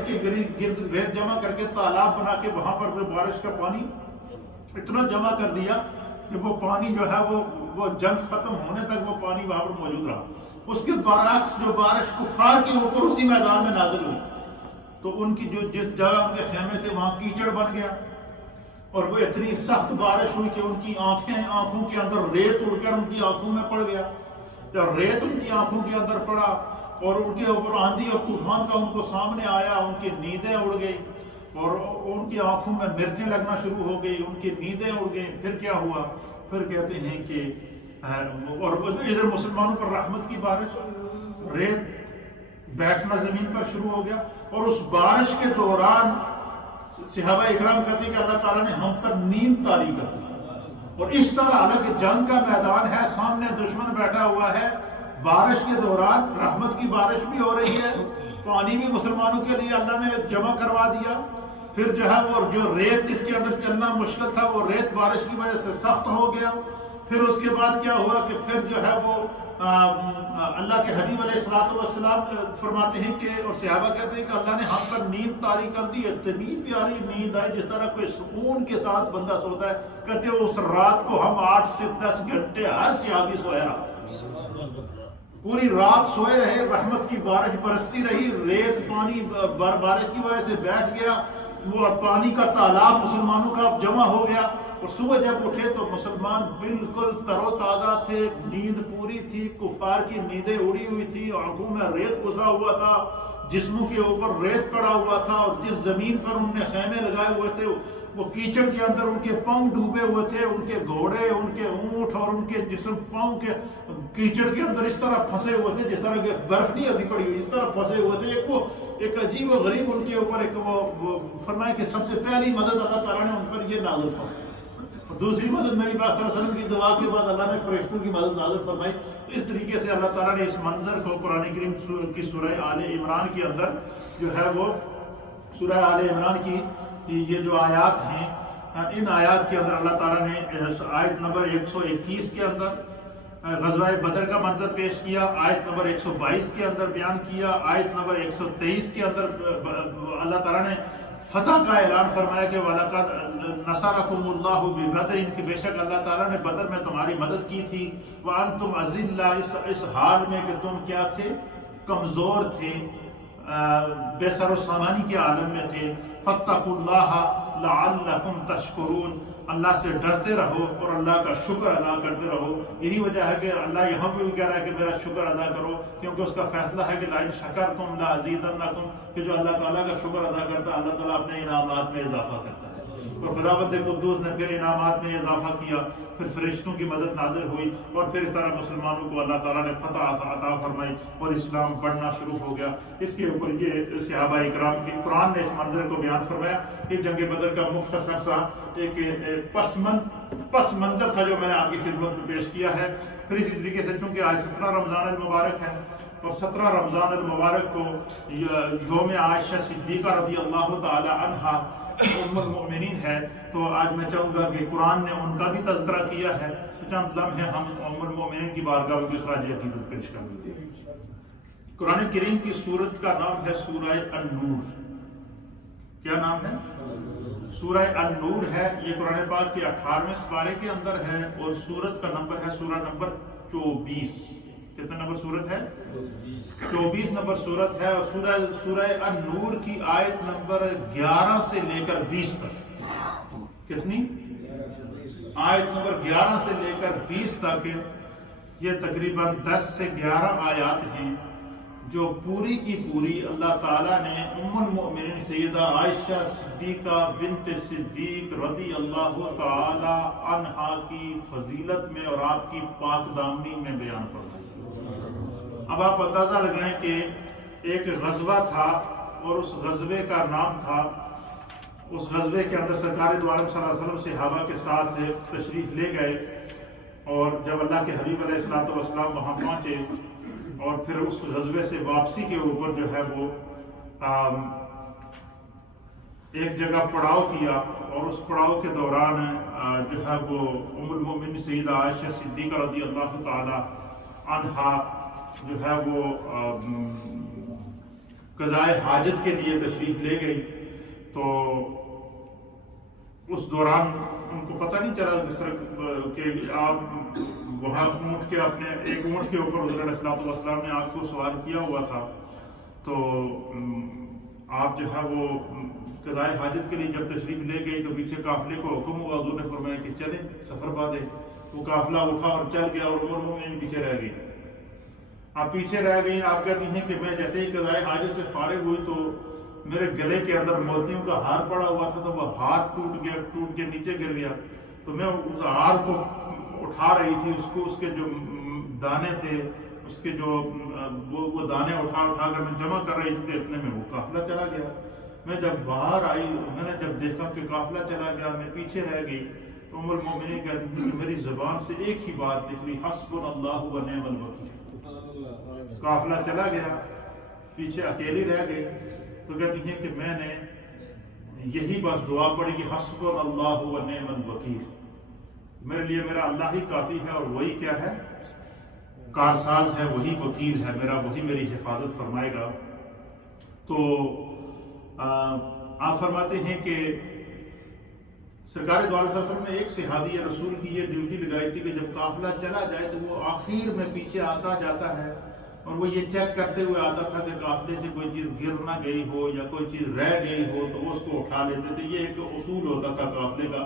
کے گرد ریت جمع کر کے تالاب بنا کے وہاں پر بارش کا پانی اتنا جمع کر دیا کہ وہ پانی جو ہے وہ جنگ ختم ہونے تک وہ پانی وہاں پر موجود رہا۔ اس کے برعکس جو بارش کفار کے اوپر اسی میدان میں نازل ہوئی تو ان کی جس جگہ ان کے خیمے تھے وہاں کیچڑ بن گیا، اور وہ اتنی سخت بارش ہوئی کہ ان کی آنکھوں کے اندر ریت اڑ کر ان کی آنکھوں میں پڑ گیا۔ جب ریت ان کی آنکھوں کے اندر پڑا اور ان کے اوپر آندھی اور طوفان کا ان کو سامنے آیا، ان کی نیندیں اڑ گئی اور ان کی آنکھوں میں مرچیں لگنا شروع ہو گئی، ان کی نیندیں اڑ گئی۔ پھر کیا ہوا؟ پھر کہتے ہیں کہ اور ادھر مسلمانوں پر رحمت کی بارش، ریت بیٹھنا زمین پر شروع ہو گیا، اور اس بارش کے دوران صحابہ اکرام کہتے ہیں کہ اللہ تعالیٰ نے ہم پر نیند طاری کر دی، اور اس طرح حالانکہ جنگ کا میدان ہے، سامنے دشمن بیٹھا ہوا ہے، بارش کے دوران رحمت کی بارش بھی ہو رہی ہے، پانی بھی مسلمانوں کے لیے اللہ نے جمع کروا دیا۔ پھر جو ہے وہ جو ریت جس کے اندر چلنا مشکل تھا وہ ریت بارش کی وجہ سے سخت ہو گیا۔ پھر اس کے بعد کیا ہوا کہ پھر جو ہے وہ اللہ کے حبیب علیہ السلام فرماتے ہیں کہ اور صحابہ کہتے ہیں کہ اللہ نے ہم پر نیند طاری کر دی، اتنی پیاری نیند آئی جس طرح کوئی سکون کے ساتھ بندہ سوتا ہے۔ کہتے ہیں اس رات کو ہم 8 سے 10 گھنٹے ہر صحابی سویا رہا، پوری رات سوئے رہے، رحمت کی بارش برستی رہی، ریت پانی بارش کی وجہ سے بیٹھ گیا، وہ پانی کا تالاب مسلمانوں کا جمع ہو گیا، اور صبح جب اٹھے تو مسلمان بالکل تر و تازہ تھے، نیند پوری تھی، کفار کی نیندیں اڑی ہوئی تھی، آنکھوں میں ریت گھسا ہوا تھا، جسموں کے اوپر ریت پڑا ہوا تھا، اور جس زمین پر انہوں نے خیمے لگائے ہوئے تھے وہ کیچڑ کے اندر ان کے پاؤں ڈوبے ہوئے تھے، ان کے گھوڑے، ان کے اونٹ اور ان کے جسم پاؤں کے کیچڑ کے اندر اس طرح پھنسے ہوئے تھے جس طرح کہ برف نہیں ہوتی پڑی ہوئی، اس طرح پھنسے ہوئے تھے۔ ایک عجیب و غریب ان کے اوپر ایک وہ فرمائے کہ سب سے پہلی مدد اللہ تعالیٰ نے ان پر یہ نازل فرمائی، دوسری مدد نبی پاک صلی اللہ علیہ وسلم کی دعا کے بعد اللہ نے فرشتوں کی مدد نازل فرمائی۔ اس طریقے سے اللہ تعالیٰ نے اس منظر کو قرآن کریم کی سورہ آل عمران کے اندر جو ہے وہ سورہ آل عمران کی یہ جو آیات ہیں، ان آیات کے اندر اللہ تعالیٰ نے آیت نمبر 121 کے اندر غزوہ بدر کا منظر پیش کیا، آیت نمبر 122 کے اندر بیان کیا، آیت نمبر 123 کے اندر اللہ تعالیٰ نے فتح کا اعلان فرمایا کہ وَلَقَدْ نَصَرَكُمُ اللَّهُ بِبَدْرٍ کہ بے شک اللہ تعالیٰ نے بدر میں تمہاری مدد کی تھی، وَأَنْتُمْ أَذِلَّةٌ اس حال میں کہ تم کیا تھے، کمزور تھے، بے سر و سامانی کے عالم میں تھے، فَاتَّقُوا اللَّهَ لَعَلَّكُمْ تَشْكُرُونَ اللہ سے ڈرتے رہو اور اللہ کا شکر ادا کرتے رہو۔ یہی وجہ ہے کہ اللہ یہاں پہ بھی کہہ رہا ہے کہ میرا شکر ادا کرو، کیونکہ اس کا فیصلہ ہے کہ لَئِن شَكَرْتُمْ لَأَزِيدَنَّكُمْ کہ جو اللہ تعالیٰ کا شکر ادا کرتا ہے اللہ تعالیٰ اپنے انعامات میں اضافہ کرتا ہے۔ اور خداوند قدوس نے پھر انعامات میں اضافہ کیا، پھر فرشتوں کی مدد نازل ہوئی، اور پھر اس طرح مسلمانوں کو اللہ تعالیٰ نے فتح عطا فرمائی اور اسلام بڑھنا شروع ہو گیا۔ اس کے اوپر یہ صحابہ اکرام کی قرآن نے اس منظر کو بیان فرمایا۔ یہ جنگ بدر کا مختصر سا ایک پس منظر تھا جو میں نے آپ کی خدمت میں پیش کیا ہے۔ پھر اسی طریقے سے چونکہ آج 17 رمضان المبارک ہے، اور 17 رمضان المبارک کو یوم عائشہ صدیقہ رضی اللہ تعالی عنہا ام المؤمنین ہے، تو آج میں چاہوں گا کہ قرآن نے ان کا بھی تذکرہ کیا ہے، چند لمحے ہم ام المؤمنین کی بارگاہ میں خراج عقیدت پیش کر دیتے ہیں۔ قرآن کریم کی سورت کا نام ہے سورہ النور۔ کیا نام ہے؟ سورہ النور ہے۔ یہ قرآن پاک کے 18ویں سپارے کے اندر ہے، اور سورت کا نمبر ہے سورہ نمبر 24۔ کتنا نمبر صورت ہے؟ 24 نمبر صورت ہے، اور سورہ النور کی آیت نمبر 11 سے لے کر 20 تک. کتنی؟ آیت نمبر 11 سے لے کر 20 تک، یہ تقریباً 10 سے 11 آیات ہیں جو پوری کی پوری اللہ تعالیٰ نے ام المؤمنین سیدہ عائشہ صدیقہ بنت صدیق رضی اللہ تعالی عنہا کی فضیلت میں اور آپ کی پاک دامنی میں بیان فرمائی. اب آپ اندازہ لگائیں کہ ایک غزوہ تھا اور اس غزوے کا نام تھا، اس غزوے کے اندر سرکار دو عالم صلی اللہ علیہ وسلم صحابہ کے ساتھ تشریف لے گئے، اور جب اللہ کے حبیب علیہ الصلوۃ والسلام وہاں پہنچے اور پھر اس غزوے سے واپسی کے اوپر جو ہے وہ ایک جگہ پڑاؤ کیا، اور اس پڑاؤ کے دوران جو ہے وہ ام المؤمنین سیدہ عائشہ صدیقہ رضی اللہ تعالی عنہا جو ہے وہ قضائے حاجت کے لیے تشریف لے گئی. تو اس دوران ان کو پتہ نہیں چلا کہ آپ وہاں اونٹ کے اپنے ایک اونٹ کے اوپر حضور علیہ الصلوۃ والسلام نے آپ کو سوار کیا ہوا تھا. تو آپ جو ہے وہ قضائے حاجت کے لیے جب تشریف لے گئی تو پیچھے قافلے کو حکم ہوا، حضور نے فرمایا کہ چلیں سفر باندھے. وہ قافلہ اٹھا اور چل گیا اور ام المؤمنین پیچھے رہ گئی. آپ پیچھے رہ گئی. آپ کہتی ہیں کہ میں جیسے ہی قضائے حاجت سے فارغ ہوئی تو میرے گلے کے اندر موتیوں کا ہار پڑا ہوا تھا، تو وہ ہار ٹوٹ کے نیچے گر گیا. تو میں اس ہار کو اٹھا رہی تھی، اس کے جو دانے تھے، اس کے جو وہ دانے اٹھا کر میں جمع کر رہی تھی، اتنے میں وہ قافلہ چلا گیا. میں جب باہر آئی، میں نے جب دیکھا کہ قافلہ چلا گیا، میں پیچھے رہ گئی. تو ام المؤمنین کہتی تھی کہ میری زبان سے ایک ہی بات نکلی، حسبنا اللہ و نعم الوکیل. قافلہ چلا گیا، پیچھے اکیلی رہ گئی. تو کہتی ہیں کہ میں نے یہی بس دعا پڑھی کہ حسبنا اللہ و نعم الوکیل، میرے لیے میرا اللہ ہی کافی ہے، اور وہی کیا ہے؟ کارساز ہے، وہی وکیل ہے میرا، وہی میری حفاظت فرمائے گا. تو آپ فرماتے ہیں کہ سرکار دو عالم صلی اللہ علیہ وسلم نے ایک صحابی رسول کی یہ ڈیوٹی لگائی تھی کہ جب قافلہ چلا جائے تو وہ آخر میں پیچھے آتا جاتا ہے، اور وہ یہ چیک کرتے ہوئے آتا تھا کہ قافلے سے کوئی چیز گر نہ گئی ہو یا کوئی چیز رہ گئی ہو تو وہ اس کو اٹھا لیتے تھے. یہ ایک اصول ہوتا تھا قافلے کا.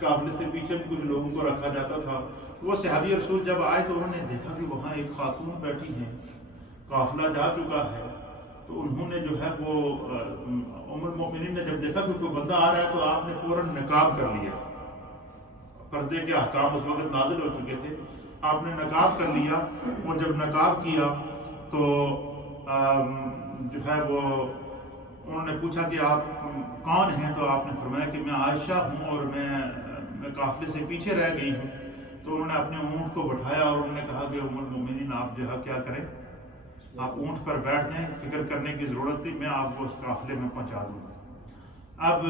قافلے سے پیچھے بھی کچھ لوگوں کو رکھا جاتا تھا. وہ صحابی رسول جب آئے تو انہوں نے دیکھا کہ وہاں ایک خاتون بیٹھی ہیں، قافلہ جا چکا ہے. تو انہوں نے جو ہے وہ ام المؤمنین نے جب دیکھا کہ کوئی بندہ آ رہا ہے تو آپ نے فوراً نقاب کر لیا. پردے کے احکام اس وقت نازل ہو چکے تھے. آپ نے نقاب کر لیا، اور جب نقاب کیا تو جو ہے وہ انہوں نے پوچھا کہ آپ کون ہیں؟ تو آپ نے فرمایا کہ میں عائشہ ہوں اور میں قافلے سے پیچھے رہ گئی ہوں. تو انہوں نے اپنے اونٹ کو بٹھایا اور انہوں نے کہا کہ ام المؤمنین آپ جو ہے کیا کریں، آپ اونٹ پر بیٹھ جائیں، فکر کرنے کی ضرورت تھی، میں آپ کو اس قافلے میں پہنچا دوں گا. اب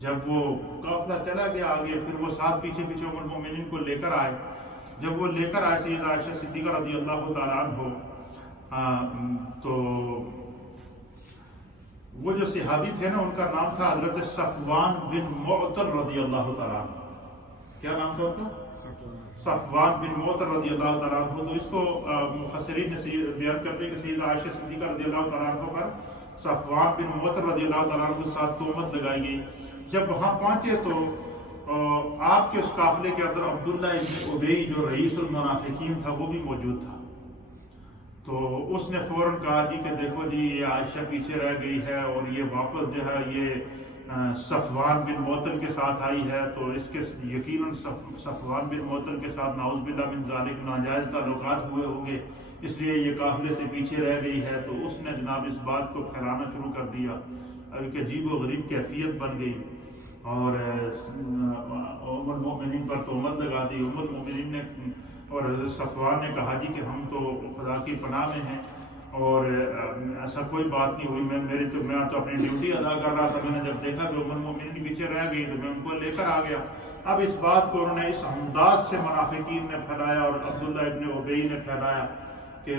جب وہ قافلہ چلا گیا آگے، پھر وہ ساتھ پیچھے ام المؤمنین کو لے کر آئے. جب وہ لے کر آئے سیدہ عائشہ صدیقہ رضی اللہ تعالیٰ عنہ، تو وہ جو صحابی تھے نا ان کا نام تھا حضرت صفوان بن معطل رضی اللہ تعالیٰ عنہ. کیا نام تھا ان کا؟ صفوان بن معطل رضی اللہ تعالیٰ عنہ. تو اس کو مفسرین نے بیان کرتے کہ سیدہ عائشہ صدیقہ رضی اللہ تعالیٰ عنہ پر صفوان بن معطل رضی اللہ تعالیٰ عنہ کے ساتھ تہمت لگائی گئی. جب وہاں پہنچے تو آپ کے اس قافلے کے اندر عبداللہ ابن ابی جو رئیس المنافقین تھا وہ بھی موجود تھا. تو اس نے فوراً کہا جی کہ دیکھو جی یہ عائشہ پیچھے رہ گئی ہے اور یہ واپس جو ہے یہ صفوان بن معطل کے ساتھ آئی ہے، تو اس کے یقیناً صفوان بن معطل کے ساتھ نعوذ باللہ من ذالک ناجائز تعلقات ہوئے ہوں گے، اس لیے یہ قافلے سے پیچھے رہ گئی ہے. تو اس نے جناب اس بات کو پھیلانا شروع کر دیا. اب کہ عجیب و غریب کیفیت بن گئی اور ام المؤمنین پر تہمت لگا دی. ام المؤمنین نے اور حضرت صفوان نے کہا جی کہ ہم تو خدا کی پناہ میں ہیں اور ایسا کوئی بات نہیں ہوئی، میں تو اپنی ڈیوٹی ادا کر رہا تھا. میں نے جب دیکھا کہ ام المؤمنین پیچھے رہ گئی تو میں ان کو لے کر آ گیا. اب اس بات کو انہوں نے اس انداز سے منافقین نے پھیلایا اور عبداللہ ابن ابی نے پھیلایا کہ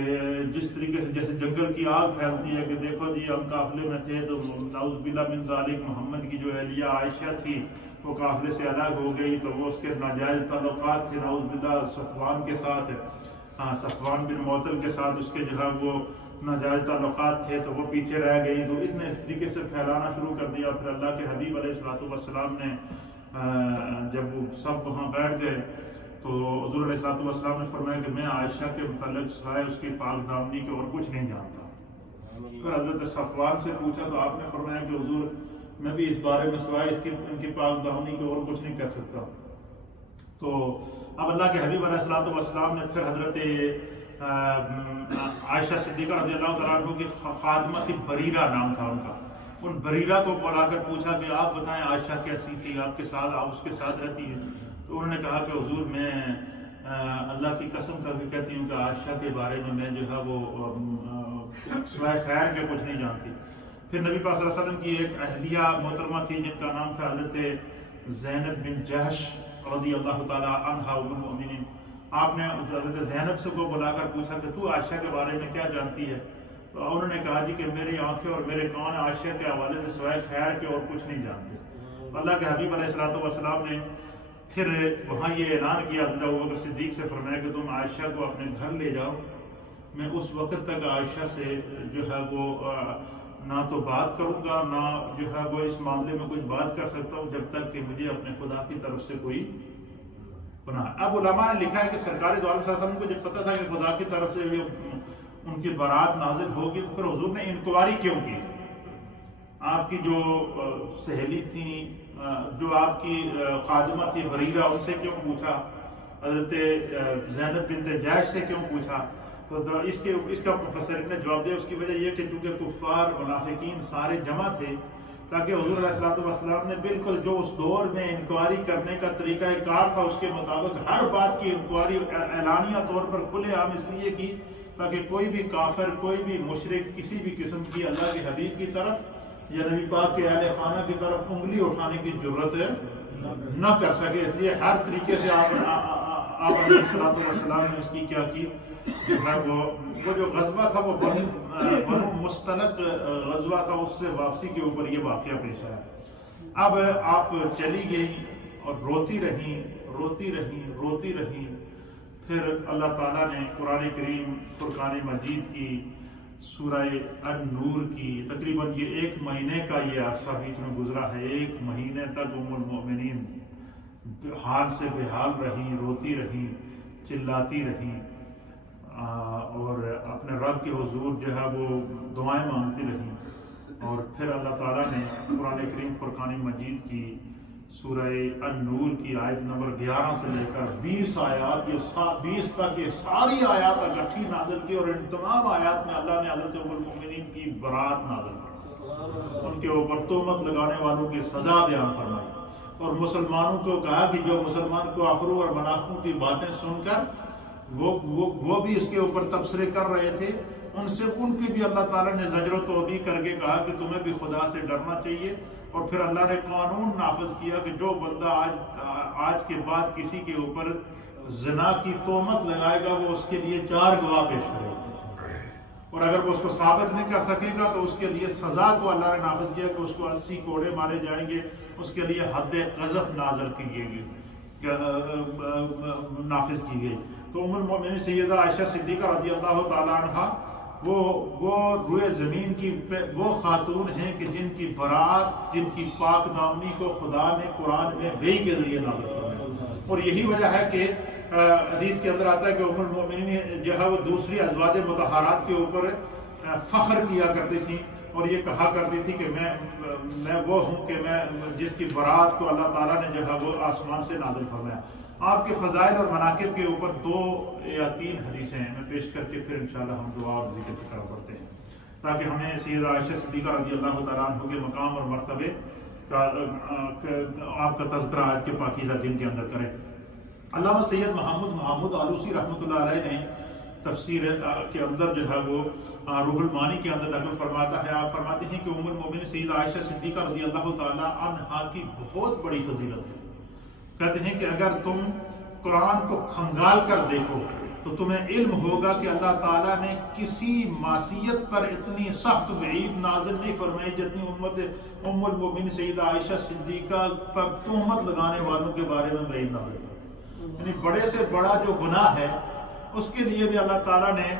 جس طریقے سے جیسے جنگل کی آگ پھیلتی ہے کہ دیکھو جی ہم قافلے میں تھے تو نعوذ باللہ من ذالک محمد کی جو اہلیہ عائشہ تھی وہ قافلے سے الگ ہو گئی، تو وہ اس کے ناجائز تعلقات تھے نعوذ باللہ صفوان کے ساتھ. صفوان بن معطل کے ساتھ اس کے جو ہے وہ ناجائز تعلقات تھے تو وہ پیچھے رہ گئی، تو اس نے اس طریقے سے پھیلانا شروع کر دیا۔ پھر اللہ کے حبیب علیہ الصلوۃ والسلام نے جب وہ سب وہاں بیٹھ گئے تو حضور علیہ الصلوۃ والسلام نے فرمایا کہ میں عائشہ کے متعلق سوائے اس کی پاک دامنی کے اور کچھ نہیں جانتا۔ پھر حضرت صفوان سے پوچھا تو آپ نے فرمایا کہ حضور میں بھی اس بارے میں سوائے ان کی پاک دامنی کے اور کچھ نہیں کہہ سکتا۔ تو اب اللہ کے حبیب علیہ الصلوۃ والسلام نے پھر حضرت عائشہ صدیقہ رضی اللہ تعالیٰ عنہ کی خادمہ تھی، بریرہ نام تھا ان کا، ان بریرہ کو بلا کر پوچھا کہ آپ بتائیں عائشہ کیسی تھی، آپ کے ساتھ آپ اس کے ساتھ رہتی ہیں؟ تو انہوں نے کہا کہ حضور میں اللہ کی قسم کر کے کہتی ہوں کہ عائشہ کے بارے میں جو ہے وہ سوائے خیر کے کچھ نہیں جانتی۔ پھر نبی پاک صلی اللہ علیہ وسلم کی ایک اہلیہ محترمہ تھی جن کا نام تھا حضرت زینب بن جہش رضی اللہ تعالیٰ عنہا ام المؤمنین۔ آپ نے حضرت زینب سے کو بلا کر پوچھا کہ تو عائشہ کے بارے میں کیا جانتی ہے؟ تو انہوں نے کہا جی کہ میری آنکھیں اور میرے کان عائشہ کے حوالے سے سوائے خیر کے اور کچھ نہیں جانتے۔ اللہ کے حبیب علیہ الصلوۃ والسلام نے پھر وہاں یہ اعلان کیا، حضرت ابوبکر صدیق سے فرمایا کہ تم عائشہ کو اپنے گھر لے جاؤ، میں اس وقت تک عائشہ سے جو ہے وہ نہ تو بات کروں گا نہ جو ہے وہ اس معاملے میں کچھ بات کر سکتا ہوں جب تک کہ مجھے اپنے خدا کی طرف سے کوئی پناہ۔ اب علماء نے لکھا ہے کہ سرکار دو عالم صلی اللہ علیہ وسلم کو جب پتہ تھا کہ خدا کی طرف سے ان کی برات نازل ہوگی تو پھر حضور نے انکوائری کیوں کی؟ آپ کی جو سہیلی تھیں، جو آپ کی خادمہ تھی بریرہ، ان سے کیوں پوچھا؟ حضرت زینب بنت جہش سے کیوں پوچھا؟ تو اس کا مفسرین نے جواب دیا، اس کی وجہ یہ کہ چونکہ کفار منافقین سارے جمع تھے، تاکہ حضور علیہ الصلوۃ والسلام نے بالکل جو اس دور میں انکوائری کرنے کا طریقہ کار تھا اس کے مطابق ہر بات کی انکوائری اعلانیہ طور پر کھلے عام اس لیے کی تاکہ کوئی بھی کافر، کوئی بھی مشرک کسی بھی قسم کی اللہ کے حبیب کی طرف یا نبی پاک کے اہل خانہ کی طرف انگلی اٹھانے کی جرت نہ کر سکے۔ اس لیے ہر طریقے سے آپ علیہ الصلوۃ والسلام نے اس کی کیا کی، وہ جو غزوہ تھا وہ بنو مستلق غزوہ تھا، اس سے واپسی کے اوپر یہ واقعہ پیش آیا۔ اب آپ چلی گئیں اور روتی رہیں، پھر اللہ تعالیٰ نے قرآن کریم فرقان مجید کی سورہ النور کی تقریباً یہ 1 مہینے کا یہ عرصہ بیچ میں گزرا ہے، 1 مہینے تک ام المؤمنین حال سے بے حال رہیں، روتی رہیں، چلاتی رہیں اور اپنے رب کے حضور جو ہے وہ دعائیں مانگتی رہیں۔ اور پھر اللہ تعالیٰ نے قرآن کریم فرقان مجید کی سورہ النور کی آیت نمبر 11 سے لے کر 20 آیات، یہ 20 تک یہ ساری آیات اکٹھی نازل کی، اور ان تمام آیات میں اللہ نے حضرت ام المؤمنین کی برات نازل کی، ان کے اوپر تہمت لگانے والوں کی سزا بیان فرمائی، اور مسلمانوں کو کہا کہ جو مسلمان کافروں اور منافقوں کی باتیں سن کر وہ بھی اس کے اوپر تبصرے کر رہے تھے، ان کی بھی اللہ تعالیٰ نے زجر و توبیخ کر کے کہا کہ تمہیں بھی خدا سے ڈرنا چاہیے۔ اور پھر اللہ نے قانون نافذ کیا کہ جو بندہ آج کے بعد کسی کے اوپر زنا کی تہمت لگائے گا وہ اس کے لیے 4 گواہ پیش کرے گا، اور اگر وہ اس کو ثابت نہیں کر سکے گا تو اس کے لیے سزا کو اللہ نے نافذ کیا کہ اس کو 80 کوڑے مارے جائیں گے، اس کے لیے حد قذف نافذ کی گئی۔ تو ام المؤمنین سیدہ عائشہ صدیقہ رضی اللہ تعالیٰ عنہ وہ روئے زمین کی وہ خاتون ہیں کہ جن کی برات، جن کی پاک دامنی کو خدا نے قرآن میں وحی کے ذریعے نازل فرمایا، اور یہی وجہ ہے کہ حدیث کے اندر آتا ہے کہ ام المؤمنین جو ہے وہ دوسری ازواج مطہرات کے اوپر فخر کیا کرتی تھیں اور یہ کہا کرتی تھی کہ میں وہ ہوں کہ میں جس کی برات کو اللہ تعالیٰ نے جو ہے وہ آسمان سے نازل فرمایا۔ آپ کے فضائل اور مناقب کے اوپر 2 یا 3 حدیثیں میں پیش کر کے پھر انشاءاللہ ہم دعا اور ذکر کی طرف بڑھتے ہیں، تاکہ ہمیں سیدہ عائشہ صدیقہ رضی اللہ تعالیٰ عنہ کے مقام اور مرتبے کا آپ کا تذکرہ آج کے پاکیزہ دن کے اندر کریں۔ علامہ سید محمود آلوسی رحمۃ اللہ علیہ نے تفسیر کے اندر جو ہے وہ روح المعانی کے اندر نقل فرماتا ہے، آپ فرماتے ہیں کہ ام المؤمنین سیدہ عائشہ صدیقہ رضی اللہ تعالیٰ عنہا کی بہت بڑی فضیلت ہے۔ کہتے ہیں کہ اگر تم قرآن کو کھنگال کر دیکھو تو تمہیں علم ہوگا کہ اللہ تعالیٰ نے کسی معصیت پر اتنی سخت وعید نازل نہیں فرمائی جتنی ام المؤمنین سیدہ عائشہ صدیقہ پر تہمت لگانے والوں کے بارے میں وعید نازل فرمائی۔ یعنی بڑے سے بڑا جو گناہ ہے اس کے لیے بھی اللہ تعالیٰ نے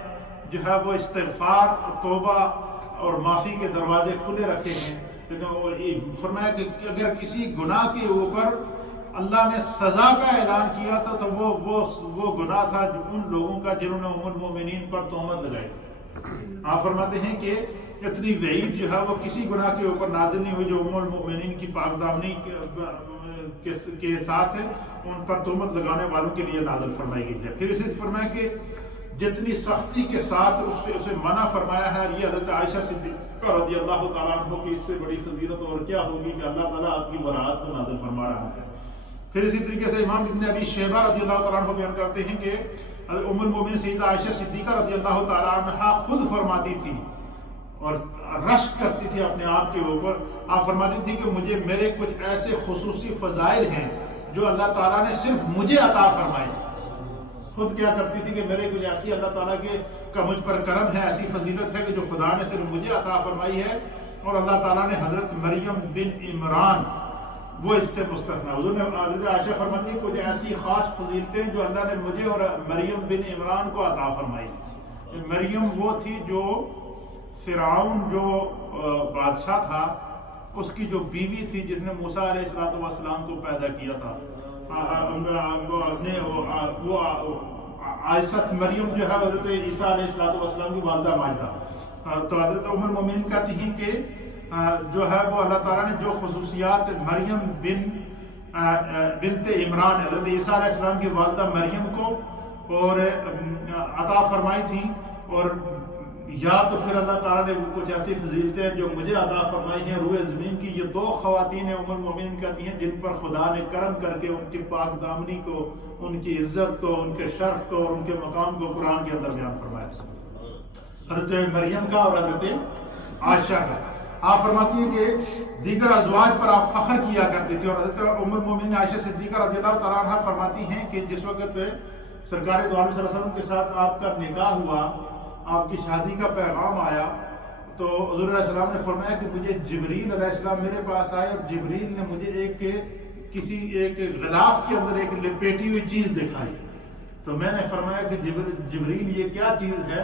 جو ہے وہ استغفار توبہ اور معافی کے دروازے کھلے رکھے ہیں. لیکن فرمایا کہ اگر کسی گناہ کے اوپر اللہ نے سزا کا اعلان کیا تھا تو وہ گناہ تھا جو ان لوگوں کا جنہوں نے ام المومنین پر تہمت لگائی تھی. آپ فرماتے ہیں کہ اتنی وعید جو ہے وہ کسی گناہ کے اوپر نازل نہیں ہوئی جو ام المومنین کی پاک دامنی کے ساتھ ان پر تہمت لگانے والوں کے لیے نازل فرمائی گئی ہے. پھر اسے فرمایا کہ جتنی سختی کے ساتھ اسے منع فرمایا ہے. یہ حضرت عائشہ صدیقہ رضی اللہ تعالیٰ عنہ کی اس سے بڑی فضیلت اور کیا ہوگی کہ اللہ تعالیٰ آپ کی براءت کو نازل فرما رہا ہے. پھر اسی طریقے سے امام ابن ابی شیبہ رضی اللہ تعالیٰ عنہ بیان کرتے ہیں کہ ام المومنین سیدہ عائشہ صدیقہ رضی اللہ تعالیٰ عنہ خود فرماتی تھی اور رشک کرتی تھی اپنے آپ کے اوپر. آپ فرماتی تھی کہ میرے کچھ ایسے خصوصی فضائل ہیں جو اللہ تعالیٰ نے صرف مجھے عطا فرمائے. خود کیا کرتی تھی کہ میرے کچھ ایسی اللہ تعالیٰ کا مجھ پر کرم ہے, ایسی فضیلت ہے کہ جو خدا نے صرف مجھے عطا فرمائی ہے, اور اللہ تعالیٰ نے حضرت مریم بن عمران وہ اس سے مستثنا. حضور نے حضرت عائشہ فرماتی کچھ ایسی خاص فضیلتیں جو اللہ نے مجھے اور مریم بن عمران کو عطا فرمائی. مریم وہ تھی جو فرعون جو بادشاہ تھا اس کی جو بیوی تھی جس نے موسیٰ علیہ السلام کو پیدا کیا تھا. وہ عائشہ مریم جو ہے حضرت عیسیٰ علیہ السلام کی والدہ ماجدہ. تو حضرت ام المومنین کہتی ہیں کہ جو ہے وہ اللہ تعالیٰ نے جو خصوصیات مریم بنت عمران حضرت عیسیٰ علیہ السلام کی والدہ مریم کو اور عطا فرمائی تھی, اور یا تو پھر اللہ تعالیٰ نے کچھ ایسی فضیلتیں جو مجھے عطا فرمائی ہیں روئے زمین کی. یہ دو خواتین ہیں ام المومنین کہتی ہیں جن پر خدا نے کرم کر کے ان کی پاک دامنی کو, ان کی عزت کو, ان کے شرف کو اور ان کے مقام کو قرآن کے اندر بیان فرمایا. حضرت مریم کا اور حضرت عائشہ کا. آپ فرماتی ہیں کہ دیگر ازواج پر آپ فخر کیا کرتی تھی, اور حضرت ام المومنین عائشہ صدیقہ رضی اللہ تعالیٰ عنہ فرماتی ہیں کہ جس وقت سرکار دو عالم صلی اللہ علیہ وسلم کے ساتھ آپ کا نکاح ہوا, آپ کی شادی کا پیغام آیا, تو حضور علیہ السلام نے فرمایا کہ مجھے جبریل علیہ السلام میرے پاس آئے اور جبریل نے مجھے کسی ایک غلاف کے اندر ایک لپیٹی ہوئی چیز دکھائی. تو میں نے فرمایا کہ جبریل یہ کیا چیز ہے؟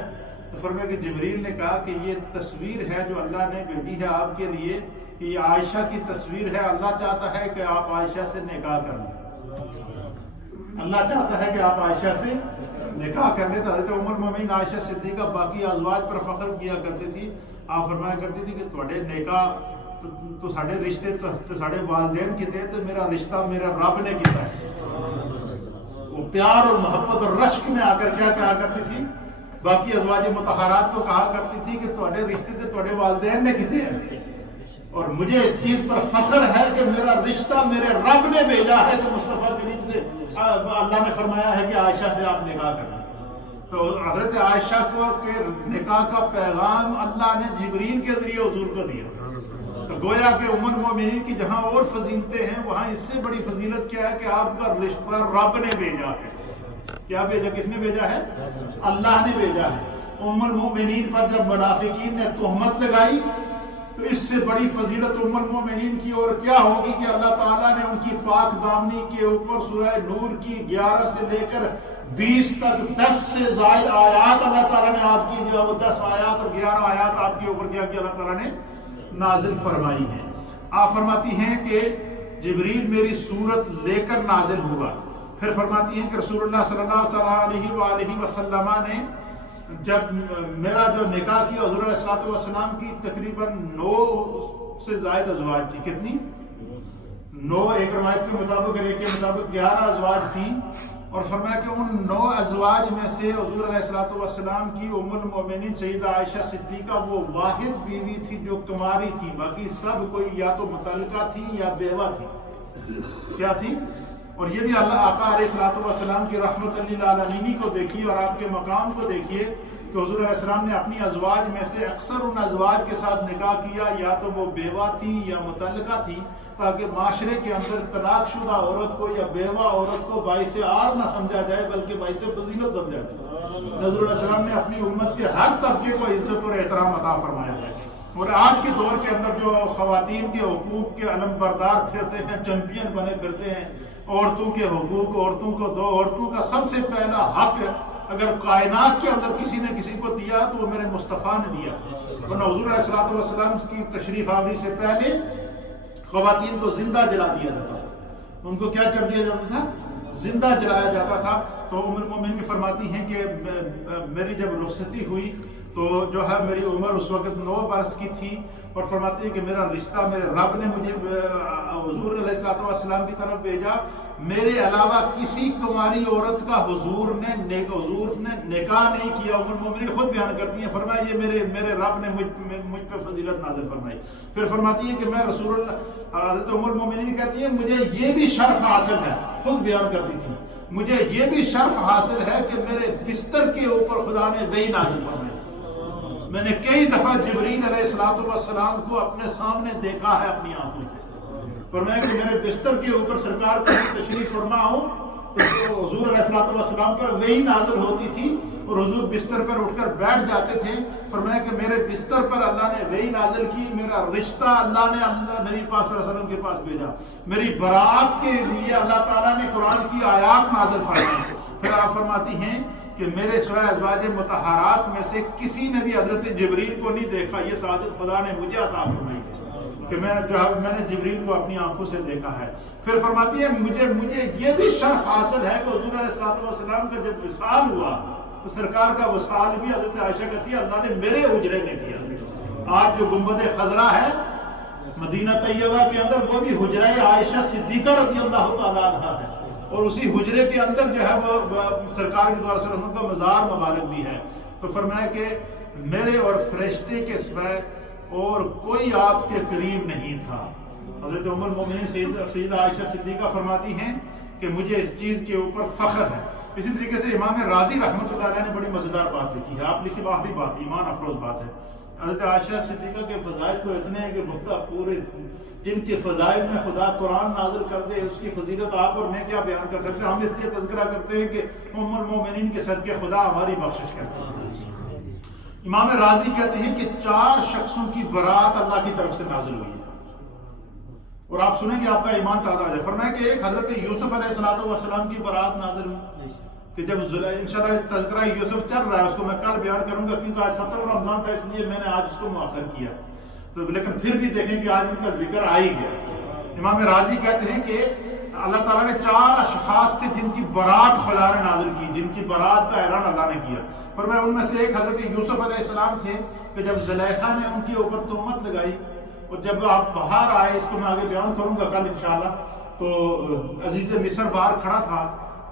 تو فرمایا کہ جبریل نے کہا کہ یہ تصویر ہے جو اللہ نے بھیجی ہے آپ کے لیے, یہ عائشہ کی تصویر ہے. اللہ چاہتا ہے کہ آپ عائشہ سے نکاح کر لیں, اللہ چاہتا ہے کہ آپ عائشہ سے نکاح کر لیں. تو حضرت ام المومنین عائشہ صدیقہ باقی ازواج پر فخر کیا کرتی تھی. آپ فرمایا کرتی تھی کہ تھوڑے نکاح تو ساڑھے رشتے تو ساڑھے والدین کیتے تو میرا رشتہ میرا رب نے کیتا ہے. وہ پیار اور محبت اور رشک میں آ کر کیا کہا کرتی تھی, باقی ازواج مطہرات کو کہا کرتی تھی کہ تھوڑے رشتے تو تھوڑے والدین نے کیتے ہیں, اور مجھے اس چیز پر فخر ہے کہ میرا رشتہ میرے رب نے بھیجا ہے کہ مصطفیٰ کریم سے اللہ نے فرمایا ہے کہ عائشہ سے آپ نکاح کریں. تو حضرت عائشہ کو کہ نکاح کا پیغام اللہ نے جبریل کے ذریعے حضور کو دیا. تو گویا کہ ام المومنین کی جہاں اور فضیلتیں ہیں وہاں اس سے بڑی فضیلت کیا ہے کہ آپ کا رشتہ رب نے بھیجا ہے. کیا بھیجا؟ کس نے بھیجا ہے؟ اللہ نے بھیجا ہے. ام المومنین پر جب منافقین نے تہمت لگائی تو اس سے بڑی فضیلت ام المومنین کی اور کیا ہوگی کہ اللہ تعالیٰ نے ان کی پاک دامنی کے اوپر سورہ نور کی 11 سے لے کر 20 تک 10 سے زائد آیات اللہ تعالیٰ نے آپ کی جو 10 آیات اور 11 آیات آپ کے اوپر کیا کہ اللہ تعالیٰ نے نازل فرمائی ہیں. آپ فرماتی ہیں کہ جبریل میری صورت لے کر نازل ہوا. پھر فرماتی ہیں کہ رسول اللہ صلی اللہ تعالیٰ علیہ وآلہ وسلم نے جب میرا جو نکاح کیا حضور علیہ السلام کی تقریباً 9 سے زائد ازواج تھی. کتنی؟ 9. ایک روایت کے مطابق ایک کے مطابق 11 ازواج تھیں, اور فرمایا کہ ان 9 ازواج میں سے حضور علیہ السلام کی ام المومنین سیدہ عائشہ صدیقہ وہ واحد بیوی تھی جو کماری تھی. باقی سب کوئی یا تو مطلقہ تھی یا بیوہ تھی. کیا تھی؟ اور یہ بھی اللہ آقا علیہ السلام کی رحمت للعالمین کو دیکھیے اور آپ کے مقام کو دیکھیے کہ حضور علیہ السلام نے اپنی ازواج میں سے اکثر ان ازواج کے ساتھ نکاح کیا یا تو وہ بیوہ تھی یا مطلقہ تھی, تاکہ معاشرے کے اندر طلاق شدہ عورت کو یا بیوہ عورت کو باعث عار نہ سمجھا جائے بلکہ باعث فضیلت سمجھا جائے. حضور علیہ السلام نے اپنی امت کے ہر طبقے کو عزت اور احترام عطا فرمایا ہے. اور آج کے دور کے اندر جو خواتین کے حقوق کے علم بردار پھرتے ہیں, چیمپئن بنے پھرتے ہیں, عورتوں کے حقوق, عورتوں کو دو, عورتوں کا سب سے پہلا حق اگر کائنات کے اندر کسی نے کسی کو دیا تو وہ میرے مصطفیٰ نے دیا. ورنہ حضور علیہ الصلوۃ والسلام کی تشریف آوری سے پہلے خواتین کو زندہ جلا دیا جاتا تھا. ان کو کیا کر دیا جاتا تھا؟ زندہ جلایا جاتا تھا. تو ام المومنین بھی فرماتی ہیں کہ میری جب رخصتی ہوئی تو جو ہے میری عمر اس وقت 9 برس کی تھی، اور فرماتی ہیں کہ میرا رشتہ میرے رب نے مجھے حضور علیہ الصلوۃ والسلام کی طرف بھیجا. میرے علاوہ کسی کماری عورت کا حضور نے نکاح نہیں کیا. ام المومنین خود بیان کرتی ہیں، فرمایا یہ میرے رب نے مجھ پہ فضیلت نازل فرمائی. پھر فرماتی ہیں کہ میں رسول اللہ، حضرت ام المومنین کہتی ہیں مجھے یہ بھی شرف حاصل ہے، خود بیان کرتی تھی، مجھے یہ بھی شرف حاصل ہے کہ میرے بستر کے اوپر خدا نے وحی نازل فرمائی. میں نے کئی دفعہ جبرائیل علیہ الصلوۃ والسلام کو اپنے سامنے دیکھا ہے اپنی آنکھوں سے. فرمایا کہ میرے بستر کے اوپر سرکار کا تشریف فرما ہوں تو حضور علیہ الصلوۃ والسلام پر وحی نازل ہوتی تھی اور حضور بستر پر اٹھ کر بیٹھ جاتے تھے. فرمایا کہ میرے بستر پر اللہ نے وحی نازل کی، میرا رشتہ اللہ نے نبی پاک صلی اللہ علیہ وسلم کے پاس بھیجا، میری برات کے لیے اللہ تعالیٰ نے قرآن کی آیات نازل فرمائی. پھر آپ فرماتی ہیں کہ میرے سوائے ازواج مطہرات میں سے کسی نے بھی حضرت جبرائیل کو نہیں دیکھا. یہ سعادت خدا نے مجھے عطا فرمائی کہ میں نے جبرائیل کو اپنی آنکھوں سے دیکھا ہے. پھر فرماتی ہے مجھے یہ بھی شرف حاصل ہے کہ حضور علیہ الصلوۃ والسلام کا جب وصال ہوا تو سرکار کا وصال بھی حضرت عائشہ کہتی ہے اللہ نے میرے حجرے میں کیا. آج جو گنبد خضرا ہے مدینہ طیبہ کے اندر، وہ بھی حجرہ عائشہ صدیقہ رضی اللہ تعالیٰ عنہا ہے، اور اسی حجرے کے اندر جو ہے وہ سرکار کی دعا سے رحمت کا مزار مبارک بھی ہے. تو فرمایا کہ میرے اور فرشتے کے سوائے اور کوئی آپ کے قریب نہیں تھا. حضرت ام المومنین سیدہ عائشہ صدیقہ فرماتی ہیں کہ مجھے اس چیز کے اوپر فخر ہے. اسی طریقے سے امام راضی رحمۃ اللہ علیہ نے بڑی مزیدار بات لکھی ہے. آپ لکھی باہری بات، ایمان افروز بات ہے. حضرت عائشہ صدیقہ کے فضائل تو اتنے ہیں کہ پورے جن کے فضائل میں خدا قرآن نازل کر دے اس کی فضیلت آپ اور میں کیا بیان کر سکتے ہیں. ہم اس لیے تذکرہ کرتے ہیں کہ ام المومنین کے صدقے خدا ہماری بخشش کرتے ہیں. امام راضی کہتے ہیں کہ 4 شخصوں کی برات اللہ کی طرف سے نازل ہوئی ہے، اور آپ سنیں گے آپ کا ایمان تازہ ہو جائے. فرمایا کہ ایک حضرت یوسف علیہ الصلوۃ والسلام کی برات نازل ہوئی کہ جب انشاءاللہ تذکرہ یوسف چل رہا ہے، اس کو میں کل بیان کروں گا کیونکہ آج 17 رمضان تھا، اس لیے میں نے آج اس کو مؤخر کیا. تو لیکن پھر بھی دیکھیں کہ آج ان کا ذکر آ ہی گیا. امام راضی کہتے ہیں کہ اللہ تعالیٰ نے 4 اشخاص تھے جن کی برات خدا نے نازل کی، جن کی برات کا اعلان اللہ نے کیا. فرمایا ان میں سے ایک حضرت یوسف علیہ السلام تھے کہ جب زلیخا نے ان کے اوپر تہمت لگائی اور جب آپ باہر آئے، اس کو میں آگے بیان کروں گا کل انشاءاللہ، تو عزیز مصر باہر کھڑا تھا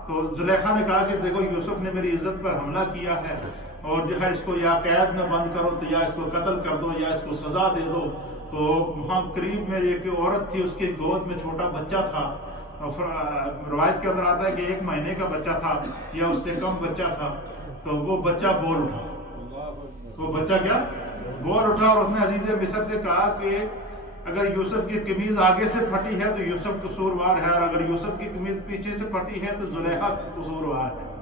تو زلیخا نے کہا کہ دیکھو یوسف نے میری عزت پر حملہ کیا ہے اور جو ہے اس کو یا قید میں بند کرو تو یا اس کو قتل کر دو یا اس کو سزا دے دو. تو وہاں قریب میں ایک عورت تھی، اس کی گود میں چھوٹا بچہ تھا. روایت کے اندر آتا ہے کہ 1 مہینے کا بچہ تھا یا اس سے کم بچہ تھا. تو وہ بچہ بول اٹھا، وہ بچہ کیا بول اٹھا، اور اس نے عزیز مصر سے کہا کہ اگر یوسف کی قمیض آگے سے پھٹی ہے تو یوسف قصوروار ہے، اور اگر یوسف کی قمیض پیچھے سے پھٹی ہے تو زلیخا قصوروار ہے.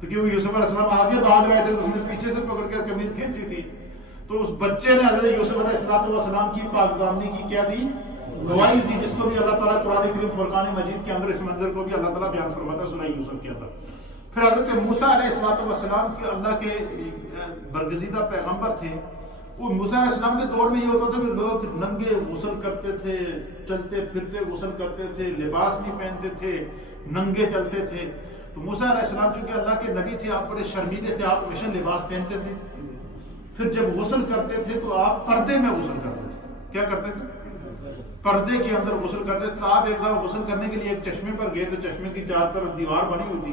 تو کیونکہ یوسف علیہ السلام آگے بھاگ رہے تھے تو اس نے پیچھے سے پکڑ کے قمیض کھینچی تھی. تو اس بچے نے حضرت یوسف علیہ السلام کی پاک دامنی کی کیا دی؟ گواہی دی، جس کو بھی اللہ تعالیٰ قرآن کریم فرقان مجید کے اندر اس منظر کو بھی اللہ تعالیٰ بیان فرماتا ہے سورہ یوسف کے اندر. پھر حضرت موسیٰ علیہ السلام کے اللہ کے برگزیدہ پیغمبر تھے. وہ موسیٰ علیہ السلام کے دور میں یہ ہوتا تھا کہ لوگ ننگے غسل کرتے تھے، چلتے پھرتے غسل کرتے تھے، لباس نہیں پہنتے تھے، ننگے چلتے تھے. تو موسیٰ علیہ السلام چونکہ اللہ کے نبی تھے، آپ بڑے شرمیلے تھے، آپ ہمیشہ لباس پہنتے تھے. پھر جب غسل کرتے تھے تو آپ پردے میں غسل کرتے تھے. کیا کرتے تھے؟ پردے کے اندر غسل کرتے تھے. تو آپ ایک دفعہ غسل کرنے کے لیے ایک چشمے پر گئے تو چشمے کی 4 طرف دیوار بنی ہوئی تھی،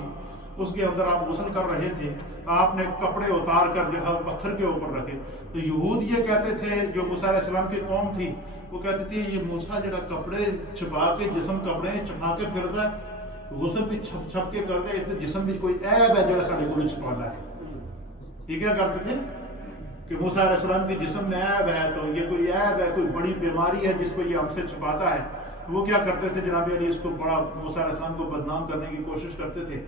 اس کے اندر آپ غسل کر رہے تھے. آپ نے کپڑے اتار کر جو ہے پتھر کے اوپر رکھے. تو یہود یہ کہتے تھے، جو موسیٰ علیہ السلام کی قوم تھی، وہ کہتے تھے یہ موسیٰ جڑا کپڑے چھپا کے جسم کپڑے چھپا کے پھرتا ہے، غسل بھی چھپ چھپ کے کرتا ہے، اس لیے جسم بھی کوئی عیب ہے جڑا ساڈے کول چھپانا ہے. یہ کیا کرتے تھے کہ موسیٰ علیہ السلام کے جسم میں عیب ہے، تو یہ کوئی عیب ہے، کوئی بڑی بیماری ہے جس کو یہ ہم سے چھپاتا ہے. وہ کیا کرتے تھے جناب علی، اس کو بڑا موسیٰ علیہ السلام کو بدنام کرنے کی کوشش کرتے تھے.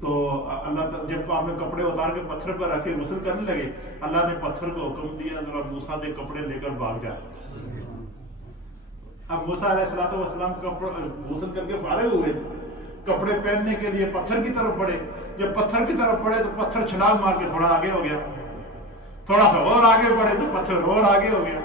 تو اللہ جب آپ نے کپڑے اتار کے پتھر پر رکھے غسل کرنے لگے، اللہ نے پتھر کو حکم دیا ذرا موسیٰ دے کپڑے لے کر بھاگ جائے. اب موسیٰ علیہ السلام غسل کر کے فارغ ہوئے کپڑے پہننے کے لیے پتھر کی طرف بڑھے. جب پتھر کی طرف بڑھے تو پتھر چھلانگ مار کے تھوڑا آگے ہو گیا. تھوڑا سا اور آگے بڑھے تو پتھر اور آگے ہو گیا.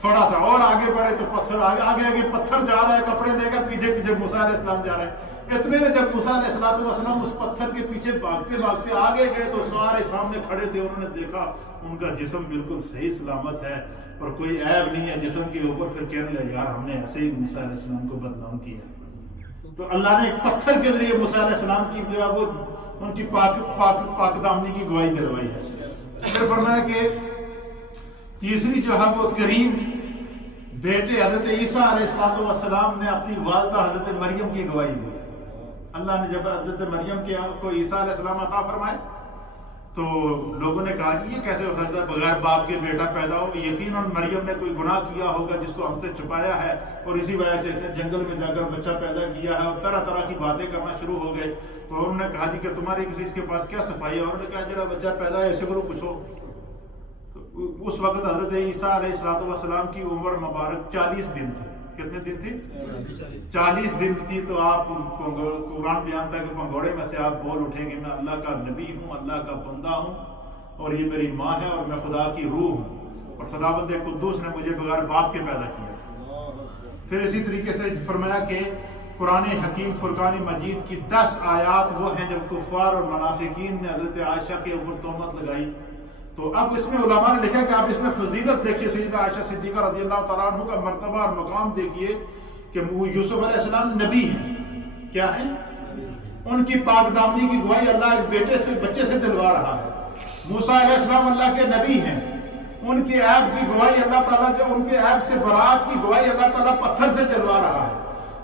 تھوڑا سا اور آگے بڑھے تو پتھر آگے پتھر جا رہا ہے, کپڑے لے کر پیچھے پیچھے موسیٰ علیہ السلام جا رہے ہیں. اتنے میں جب موسیٰ علیہ السلام اس پتھر کے پیچھے بھاگتے بھاگتے آگے گئے تو سارے سامنے کھڑے تھے. انہوں نے دیکھا ان کا جسم بالکل صحیح سلامت ہے اور کوئی عیب نہیں ہے جسم کے اوپر. پھر کہنے لگے یار ہم نے ایسے ہی موسیٰ علیہ السلام کو بدنام کیا. تو اللہ نے ایک پتھر کے ذریعے موسیٰ علیہ السلام کی جو ہے وہ ان کی پاک دامنی کی گواہی دلوائی ہے. پھر فرمایا کہ تیسری جو ہے وہ کریم بیٹے حضرت عیسیٰ علیہ السلام نے اپنی والدہ حضرت مریم کی گواہی دی. اللہ نے جب حضرت مریم کو عیسیٰ علیہ السلام عطا فرمائے تو لوگوں نے کہا کہ یہ کیسے ہو سکتا ہے بغیر باپ کے بیٹا پیدا ہو. یقیناً مریم نے کوئی گناہ کیا ہوگا جس کو ہم سے چھپایا ہے اور اسی وجہ سے اس نے جنگل میں جا کر بچہ پیدا کیا ہے اور طرح طرح کی باتیں کرنا شروع ہو گئے. تو انہوں نے کہا جی کہ تمہاری کسی اس کے پاس کیا صفائی ہے. انہوں نے کہا جڑا بچہ پیدا ہے اسے کو پوچھو. اس وقت حضرت عیسیٰ علیہ السلام کی عمر مبارک 40 دن تھی. کتنے دن تھی؟ 40 دن تھی. تو آپ قرآن بیان تھا کہ پنگوڑے میں سے آپ بول اٹھیں گے میں اللہ کا نبی ہوں, اللہ کا بندہ ہوں اور یہ میری ماں ہے اور میں خدا کی روح ہوں اور خداوند قدوس نے مجھے بغیر باپ کے پیدا کیا. پھر اسی طریقے سے فرمایا کہ قرآن حکیم فرقان مجید کی 10 آیات وہ ہیں جب کفار اور منافقین نے حضرت عائشہ کے اوپر تہمت لگائی. تو اب اس میں علماء نے لکھا کہ آپ اس میں فضیلت دیکھیے سیدہ عائشہ صدیقہ رضی اللہ تعالیٰ عنہ کا مرتبہ اور مقام دیکھیے کہ وہ یوسف علیہ السلام نبی ہیں. کیا ہیں؟ ان کی پاک دامنی کی گواہی اللہ ایک بچے سے دلوا رہا ہے. موسیٰ علیہ السلام اللہ کے نبی ہیں, ان کے عیب کی گواہی اللہ تعالیٰ جو ان کے عیب سے برات کی گواہی اللہ تعالیٰ پتھر سے دلوا رہا ہے.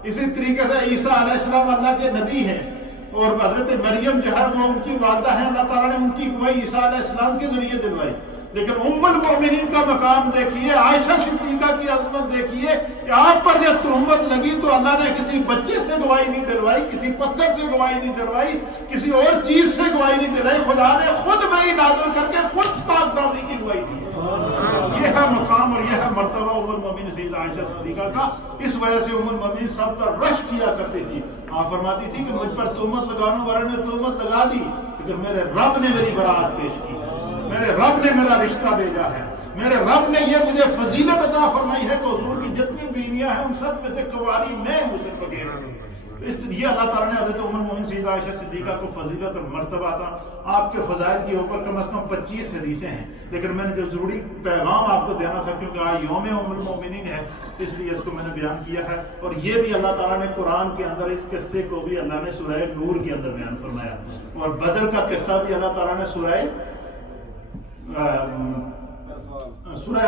اسی طریقے سے عیسیٰ علیہ السلام اللہ کے نبی ہیں اور حضرت مریم جو ہے وہ ان کی والدہ ہیں. اللہ تعالیٰ نے ان کی گواہی عیسیٰ علیہ السلام کے ذریعے دلوائی. لیکن ام المؤمنین کا مقام دیکھیے, عائشہ صدیقہ کی عظمت دیکھیے کہ آپ پر جب تہمت لگی تو اللہ نے کسی بچے سے گواہی نہیں دلوائی, کسی پتھر سے گواہی نہیں دلوائی, کسی اور چیز سے گواہی نہیں دلوائی. خدا نے خود وحی نازل کر کے خود پاک دامنی کی گواہی دی. یہ ہے مقام اور یہ ہے مرتبہ ام المؤمنین سیدہ عائشہ صدیقہ کا. اس وجہ سے ام المؤمنین سب پر رش کیا کرتی تھی. آپ فرماتی تھی کہ مجھ پر تہمت لگانے والے نے تہمت لگا دی لیکن میرے رب نے میری برات پیش کی, میرے رب نے میرا رشتہ بھیجا ہے, میرے رب نے یہ مجھے فضیلت عطا فرمائی ہے کہ حضور کی جتنی بیویاں ہیں ان سب میں سے کنواری میں اسے بغیر. اس لیے اللہ تعالیٰ نے حضرت ام المؤمنین سیدہ عائشہ صدیقہ کو فضیلت اور مرتبہ عطا. آپ کے فضائل کے اوپر کم از کم 25 حدیثیں ہیں لیکن میں نے جو ضروری پیغام آپ کو دینا تھا کیونکہ آج یوم ام المؤمنین ہے اس لیے اس کو میں نے بیان کیا ہے. اور یہ بھی اللہ تعالیٰ نے قرآن کے اندر اس قصے کو بھی اللہ نے سورہ نور کے اندر بیان فرمایا اور بدر کا قصہ بھی اللہ تعالیٰ نے سورہ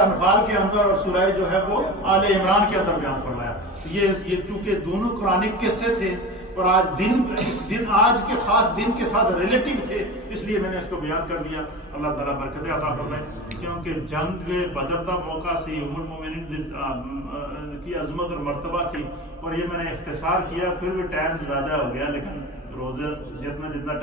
انفال کے اندر اور سورہ جو ہے وہ آل عمران کے اندر بیان فرمایا. یہ چونکہ دونوں قرآنک قصے تھے اور آج کے خاص دن کے ساتھ ریلیٹیو تھے اس لیے میں نے اس کو بیان کر دیا. اللہ تعالیٰ برکتیں عطا فرمائے کیونکہ جنگ بدر کا موقع سے ام المؤمنین کی عظمت اور مرتبہ تھی اور یہ میں نے اختصار کیا. پھر بھی ٹائم زیادہ ہو گیا لیکن روزہ جتنا ٹائم